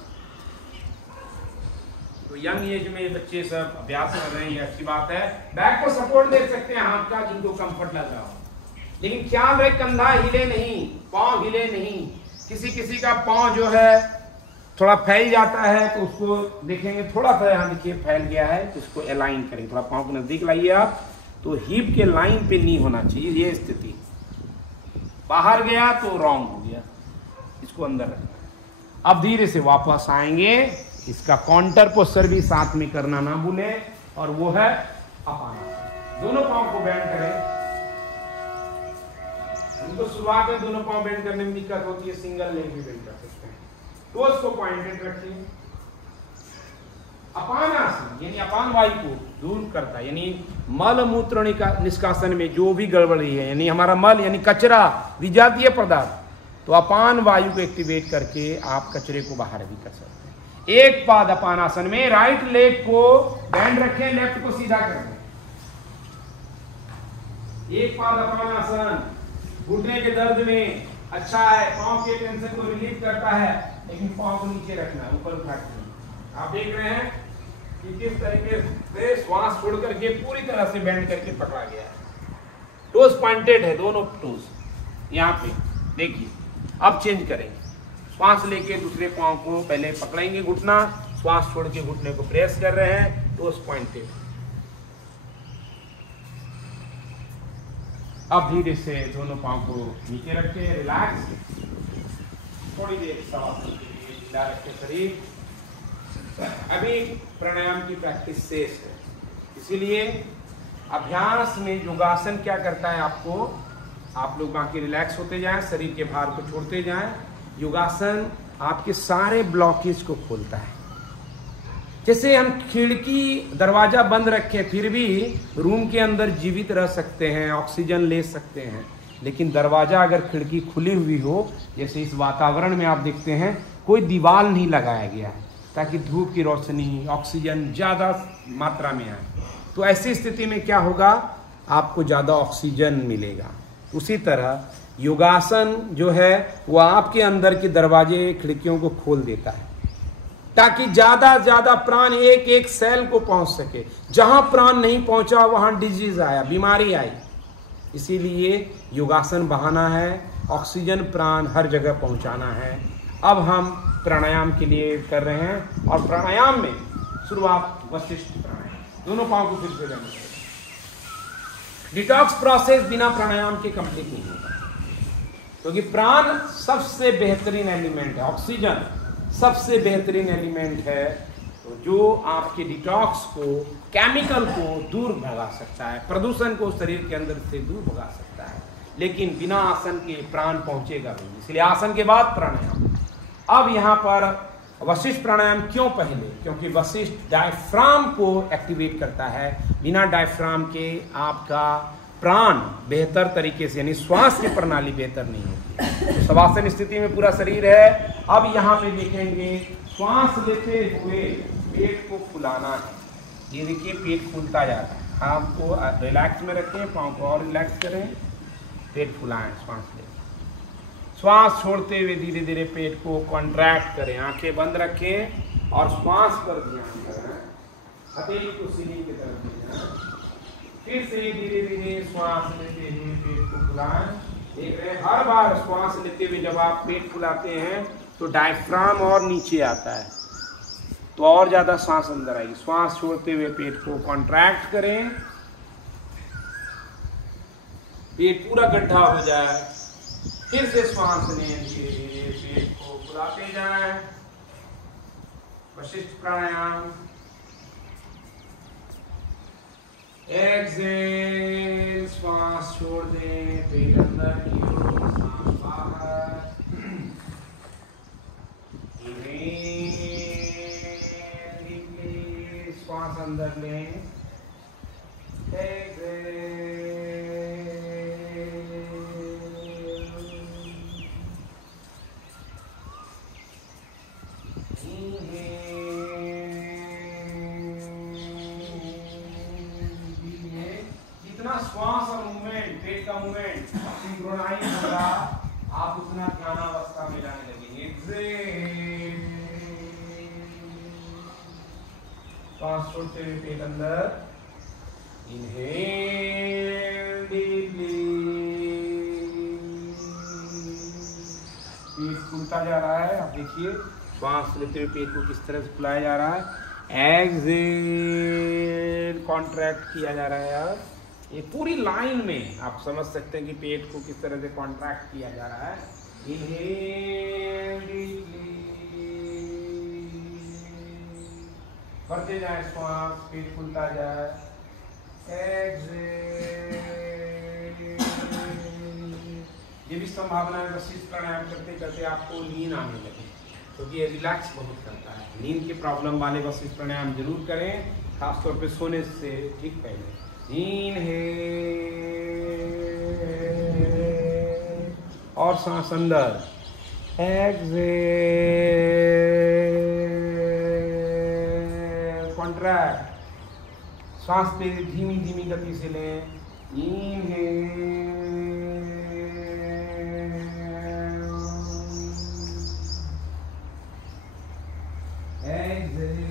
तो यंग एज में बच्चे सब अभ्यास कर रहे हैं, ये अच्छी बात है। बैक को सपोर्ट दे सकते हैं हाथ का, जिनको कंफर्ट लग रहा हो, लेकिन ख्याल रहे कंधा हिले नहीं, पांव हिले नहीं। किसी किसी का पांव जो है थोड़ा फैल जाता है, तो उसको देखेंगे थोड़ा सा यहाँ देखिए फैल गया है, तो उसको अलाइन करें। थोड़ा पांव को नजदीक लाइए आप, तो हिप के लाइन पे नहीं होना चाहिए ये स्थिति। बाहर गया तो रॉन्ग हो गया, इसको अंदर रखना। अब धीरे से वापस आएंगे। इसका काउंटर पोस्चर भी साथ में करना ना भूले, और वो है अपान। दोनों पांव को बेंड करें। उनको शुरुआत में दोनों पांव बेंड करने में दिक्कत होती है, सिंगल लेग भी बेंड कर सकते हैं। टोस को पॉइंटेड रखिए। अपान आसन यानी अपान वायु को दूर करता है, यानी मल मूत्र निष्कासन में जो भी गड़बड़ी है, यानी हमारा मल यानी कचरा, विजातीय पदार्थ, तो अपान वायु को एक्टिवेट करके आप कचरे को बाहर भी कर सकते हैं। एक पाद अपान आसन में राइट लेग को बैंड रखें, लेफ्ट को सीधा कर दें। एक पाद अपान आसन घुटने के दर्द में अच्छा है, पांव के टेंशन को रिलीव करता है, लेकिन पांव को नीचे रखना है, ऊपर उठा के। आप देख रहे हैं कि किस तरीके से श्वास छोड़ करके पूरी तरह से बैंड करके पकड़ा गया है। टोस पॉइंटेड है, दोनों टोस यहाँ पे देखिए। अब चेंज करेंगे, श्वास लेके दूसरे पांव को पहले पकड़ेंगे घुटना, श्वास छोड़ के घुटने को प्रेस कर रहे हैं, टोस पॉइंटेड। अब धीरे से दोनों पांव को नीचे रखें, रिलैक्स, थोड़ी देर ढीला रखें शरीर। अभी प्राणायाम की प्रैक्टिस शेष है, इसीलिए अभ्यास में योगासन क्या करता है आपको, आप लोग बाकी रिलैक्स होते जाएं, शरीर के भार को छोड़ते जाएं। योगासन आपके सारे ब्लॉकेज को खोलता है। जैसे हम खिड़की दरवाजा बंद रखें फिर भी रूम के अंदर जीवित रह सकते हैं, ऑक्सीजन ले सकते हैं, लेकिन दरवाजा अगर खिड़की खुली हुई हो, जैसे इस वातावरण में आप देखते हैं कोई दीवार नहीं लगाया गया है ताकि धूप की रोशनी, ऑक्सीजन ज़्यादा मात्रा में आए, तो ऐसी स्थिति में क्या होगा, आपको ज़्यादा ऑक्सीजन मिलेगा। उसी तरह योगासन जो है वो आपके अंदर के दरवाजे खिड़कियों को खोल देता है ताकि ज्यादा ज्यादा प्राण एक एक सेल को पहुंच सके। जहां प्राण नहीं पहुंचा वहां डिजीज आया, बीमारी आई। इसीलिए योगासन बहाना है, ऑक्सीजन प्राण हर जगह पहुंचाना है। अब हम प्राणायाम के लिए कर रहे हैं, और प्राणायाम में शुरुआत वशिष्ठ प्राणायाम, दोनों पांव को फिर से जाना चाहिए। डिटॉक्स प्रोसेस बिना प्राणायाम के कंप्लीट नहीं होगा। क्योंकि प्राण सबसे बेहतरीन एलिमेंट है, ऑक्सीजन सबसे बेहतरीन एलिमेंट है, तो जो आपके डिटॉक्स को, केमिकल को दूर भगा सकता है, प्रदूषण को शरीर के अंदर से दूर भगा सकता है। लेकिन बिना आसन के प्राण पहुंचेगा नहीं, इसलिए आसन के बाद प्राणायाम। अब यहाँ पर वशिष्ठ प्राणायाम क्यों पहले? क्योंकि वशिष्ठ डायफ्राम को एक्टिवेट करता है। बिना डायफ्राम के आपका प्राण बेहतर तरीके से, यानी श्वास की प्रणाली बेहतर नहीं होती। तो शवासन स्थिति में पूरा शरीर है। अब यहाँ पे देखेंगे, श्वास लेते हुए पेट को फुलाना है। ये देखिए पेट फूलता जा रहा है। आपको रिलैक्स में रखें, पाँव को और रिलैक्स करें, पेट फुलाएं श्वास ले। श्वास छोड़ते हुए धीरे धीरे पेट को कॉन्ट्रैक्ट करें, आंखें बंद रखें और श्वास पर ध्यान करें। हथेली को सीने की तरफ ले जाएं। फिर से धीरे धीरे श्वास लेते हुए पेट को फुलाएं। देख रहे हैं, हर बार श्वास लेते हुए जब आप पेट फुलाते हैं तो डायफ्राम और नीचे आता है, तो और ज्यादा सांस अंदर आएगी। श्वास छोड़ते हुए पेट को कॉन्ट्रैक्ट करें, पेट पूरा गड्ढा हो जाए। फिर से श्वास लें, धीरे धीरे पेट को फुलाते जाएं। वशिष्ठ प्राणायाम। एक्सेल, श्वास छोड़ दें, पेट अंदर की ओर, सांस बाहर। श्वास अंदर लें, जितना श्वास और मूवमेंट, पेट का मूवमेंट सिंक्रोनाइज होगा, आप उतना ध्यानावस्था में जाने लगेंगे। एक्सेल, श्वास छोड़ते हुए पेट अंदर। इनहेल डीपली, पेट फूलता जा रहा है। आप देखिए श्वास लेते हुए पेट को किस तरह से फुलाया जा रहा है। एक्सेल, कॉन्ट्रैक्ट किया जा रहा है। यार ये पूरी लाइन में आप समझ सकते हैं कि पेट को किस तरह से कॉन्ट्रैक्ट किया जा रहा है। इनहेल डीपली, बढ़ते जाए श्वास, पेट खुलता जाए। ये भी संभावना है वशिष्ठ प्राणायाम करते करते आपको नींद आने लगे, क्योंकि ये रिलैक्स बहुत करता है। नींद के प्रॉब्लम वाले वशिष्ठ प्राणायाम जरूर करें, खासतौर पे सोने से ठीक पहले। इनहेल और सांस अंदर, एक्सेल, कॉन्ट्रैक्ट। सांस पे धीमी धीमी गति से लें। इनहेल, एक्सेल,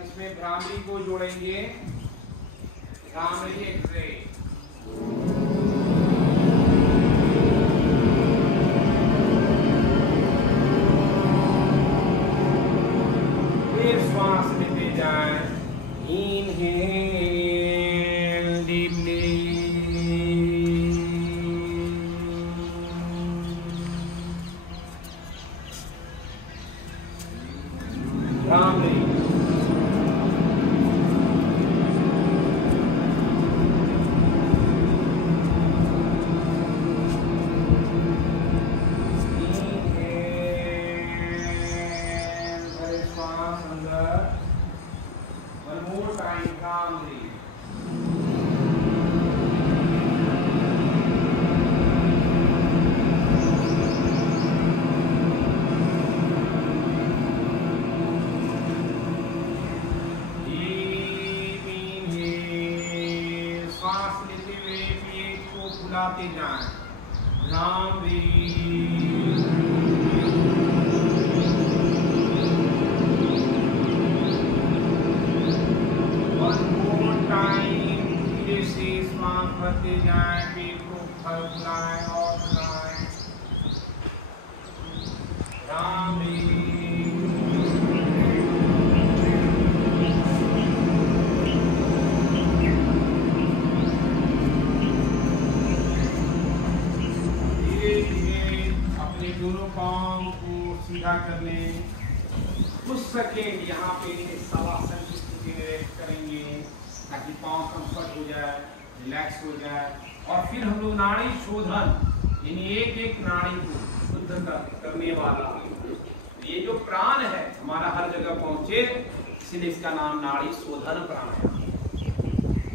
इसमें भ्रामरी को जोड़ेंगे। भ्रामरी एक्सरे, फिर श्वास लेते जाएं। Inhale deeply, bhramari. लगाते जाएं। राम टाइम धीरे से श्वास भरते जाएं, पेट को फुलाएं और फुलाएं। राम धीरे धीरे अपने दोनों पांव को सीधा कर लें। कुछ सेकेंड यहाँ पे शवासन की स्थिति में रेस्ट करेंगे ताकि पांव कंफर्ट हो जाए, रिलैक्स हो जाए। और फिर हम लोग नाड़ी शोधन, यानी एक एक नाड़ी को शुद्ध करने वाला, ये जो प्राण है हमारा हर जगह पहुंचे, इसलिए इसका नाम नाड़ी शोधन प्राणायाम।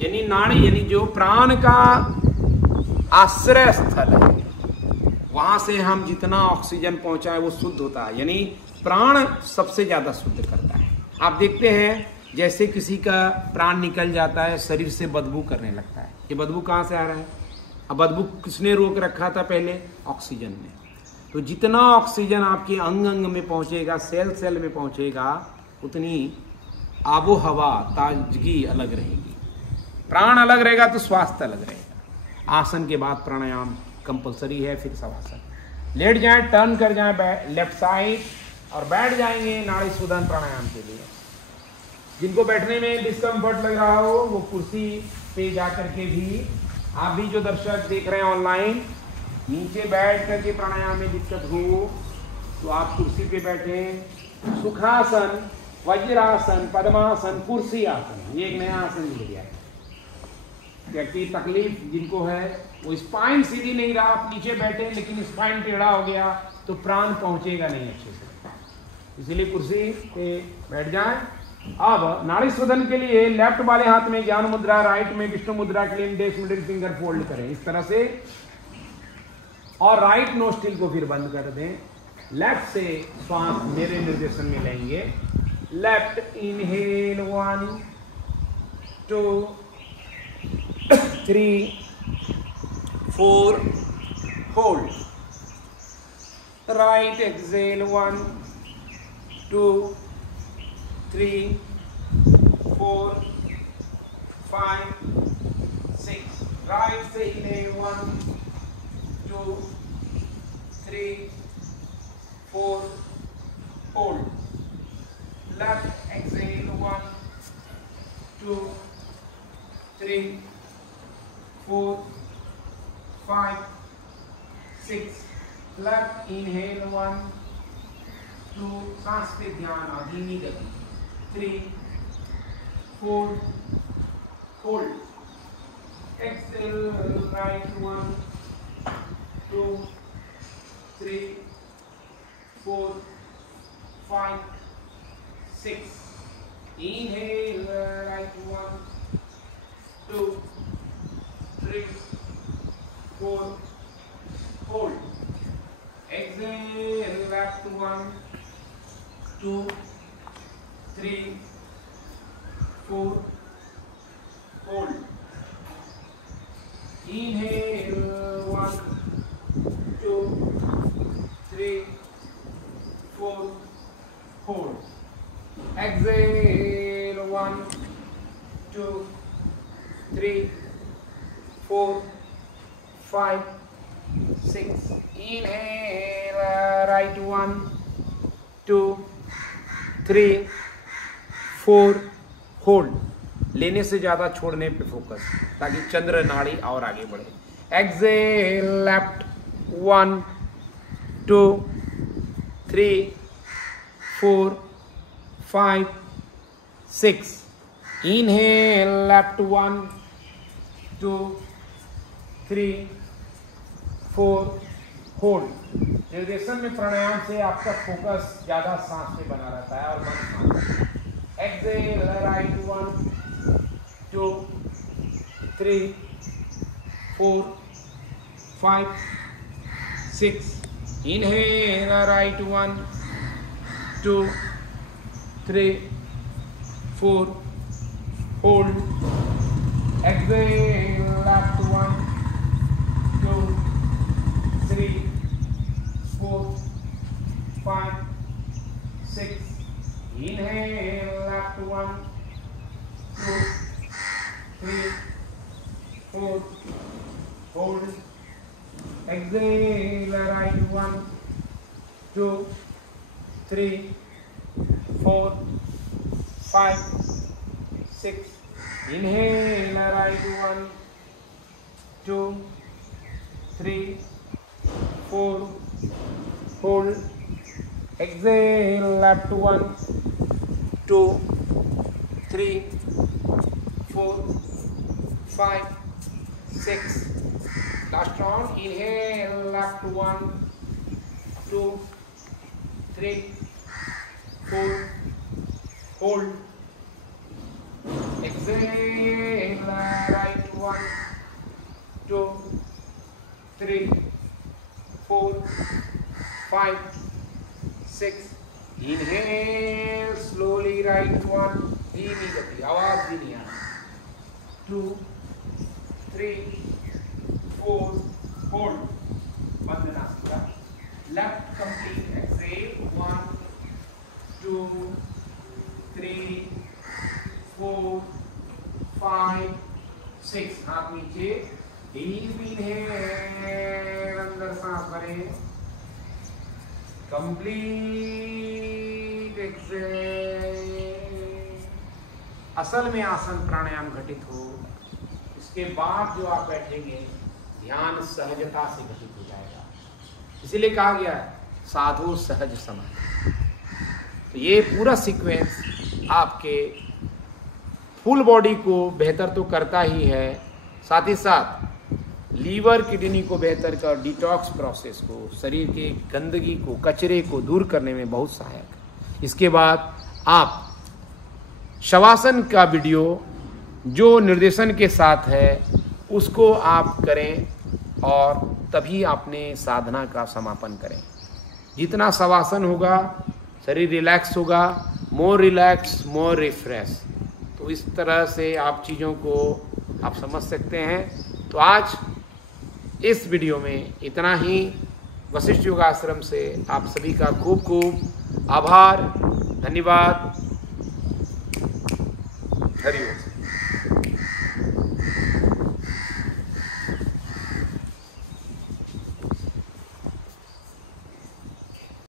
यानी नाड़ी यानी जो प्राण का आश्रय स्थल है, वहां से हम जितना ऑक्सीजन पहुंचाए वो शुद्ध होता है। यानी प्राण सबसे ज्यादा शुद्ध करता है। आप देखते हैं जैसे किसी का प्राण निकल जाता है, शरीर से बदबू करने लगता है। ये बदबू कहाँ से आ रहा है? अब बदबू किसने रोक रखा था पहले? ऑक्सीजन ने। तो जितना ऑक्सीजन आपके अंग अंग में पहुंचेगा, सेल सेल में पहुंचेगा, उतनी आबो हवा ताजगी अलग रहेगी। प्राण अलग रहेगा तो स्वास्थ्य अलग रहेगा। आसन के बाद प्राणायाम कंपलसरी है। फिर शवासन, लेट जाएं, टर्न कर जाएं लेफ्ट साइड और बैठ जाएंगे नाड़ी शोधन प्राणायाम के लिए। जिनको बैठने में डिस्कम्फर्ट लग रहा हो वो कुर्सी पे जाकर के भी, आप भी जो दर्शक देख रहे हैं ऑनलाइन, नीचे बैठ करके प्राणायाम में दिक्कत हो तो आप कुर्सी पे बैठे। सुखासन, वज्रासन, पद्मासन, कुर्सी आसन, ये एक नया आसन मिल गया है। व्यक्ति तकलीफ जिनको है वो स्पाइन सीधी नहीं रहा, आप नीचे बैठे लेकिन स्पाइन टेढ़ा हो गया तो प्राण पहुंचेगा नहीं अच्छे से, इसलिए कुर्सी पे बैठ जाएं। अब नाड़ी शोधन के लिए लेफ्ट वाले हाथ में ज्ञान मुद्रा, राइट में विष्णु मुद्रा, clean index middle finger fold करें इस तरह से, और राइट नोस्ट्रिल को फिर बंद कर दें। लेफ्ट से श्वास मेरे निर्देशन में लेंगे। Left inhale 1 2 3 4 hold. Right exhale 1 2 3 4 5 6। Right से inhale 1 2 3 4 hold. Left exhale 1 2 3 4 5 6। Left inhale 1 2, सांस पे ध्यान, धीमी गति, 3 4 hold. Exhale right 1 2 3 4 5 6। Inhale right 1 2 3 4 hold. Exhale left 1 2 3 4 hold. Inhale 1 2 3 4 hold. Exhale 1 2 3 4 5 6। Inhale right 1 2 3 4 hold। लेने से ज्यादा छोड़ने पे फोकस, ताकि चंद्र नाड़ी और आगे बढ़े। Exhale left 1 2 3 4 5 6। Inhale left 1 2 3 4 hold। निर्देशन में प्राणायाम से आपका फोकस ज्यादा सांस पे बना रहता है और मन शांत। Exhale right 1 2 3 4 5 6। Inhale right 1 2 3 4 hold। Exhale left 1 2, 3, 4, 5, 6. Inhale, left 1, 2, 3, 4. Hold. Exhale, right 1, 2, 3, 4, 5, 6. Inhale, right 1, 2, 3, 4. Hold. Exhale, left 1, 2, 3, 4, 5, 6. Last round. Inhale, left 1, 2, 3, 4. Hold. Exhale, right 1, 2, 3, 4, 5, 6. Inhale, slowly right 1. धीमी गति, आवाज भी नहीं आना. 2, 3, 4. Hold. बंद नासिका. Left complete. Exhale. 1, 2, 3, 4, 5, 6. हाथ नीचे. Deep inhale. अंदर सांस भरें. Complete exhale. असल में आसन प्राणायाम घटित हो, इसके बाद जो आप बैठेंगे ध्यान सहजता से घटित हो जाएगा. इसीलिए कहा गया है साधु सहज समाधि. तो ये पूरा सीक्वेंस आपके फुल बॉडी को बेहतर तो करता ही है, साथ ही साथ लीवर किडनी को बेहतर कर डिटॉक्स प्रोसेस को, शरीर के गंदगी को, कचरे को दूर करने में बहुत सहायक है. इसके बाद आप शवासन का वीडियो जो निर्देशन के साथ है उसको आप करें और तभी अपने साधना का समापन करें. जितना शवासन होगा शरीर रिलैक्स होगा, मोर रिलैक्स मोर रिफ्रेश. तो इस तरह से आप चीज़ों को आप समझ सकते हैं. तो आज इस वीडियो में इतना ही. वशिष्ठ योगाश्रम से आप सभी का खूब खूब आभार, धन्यवाद. हरि ओम.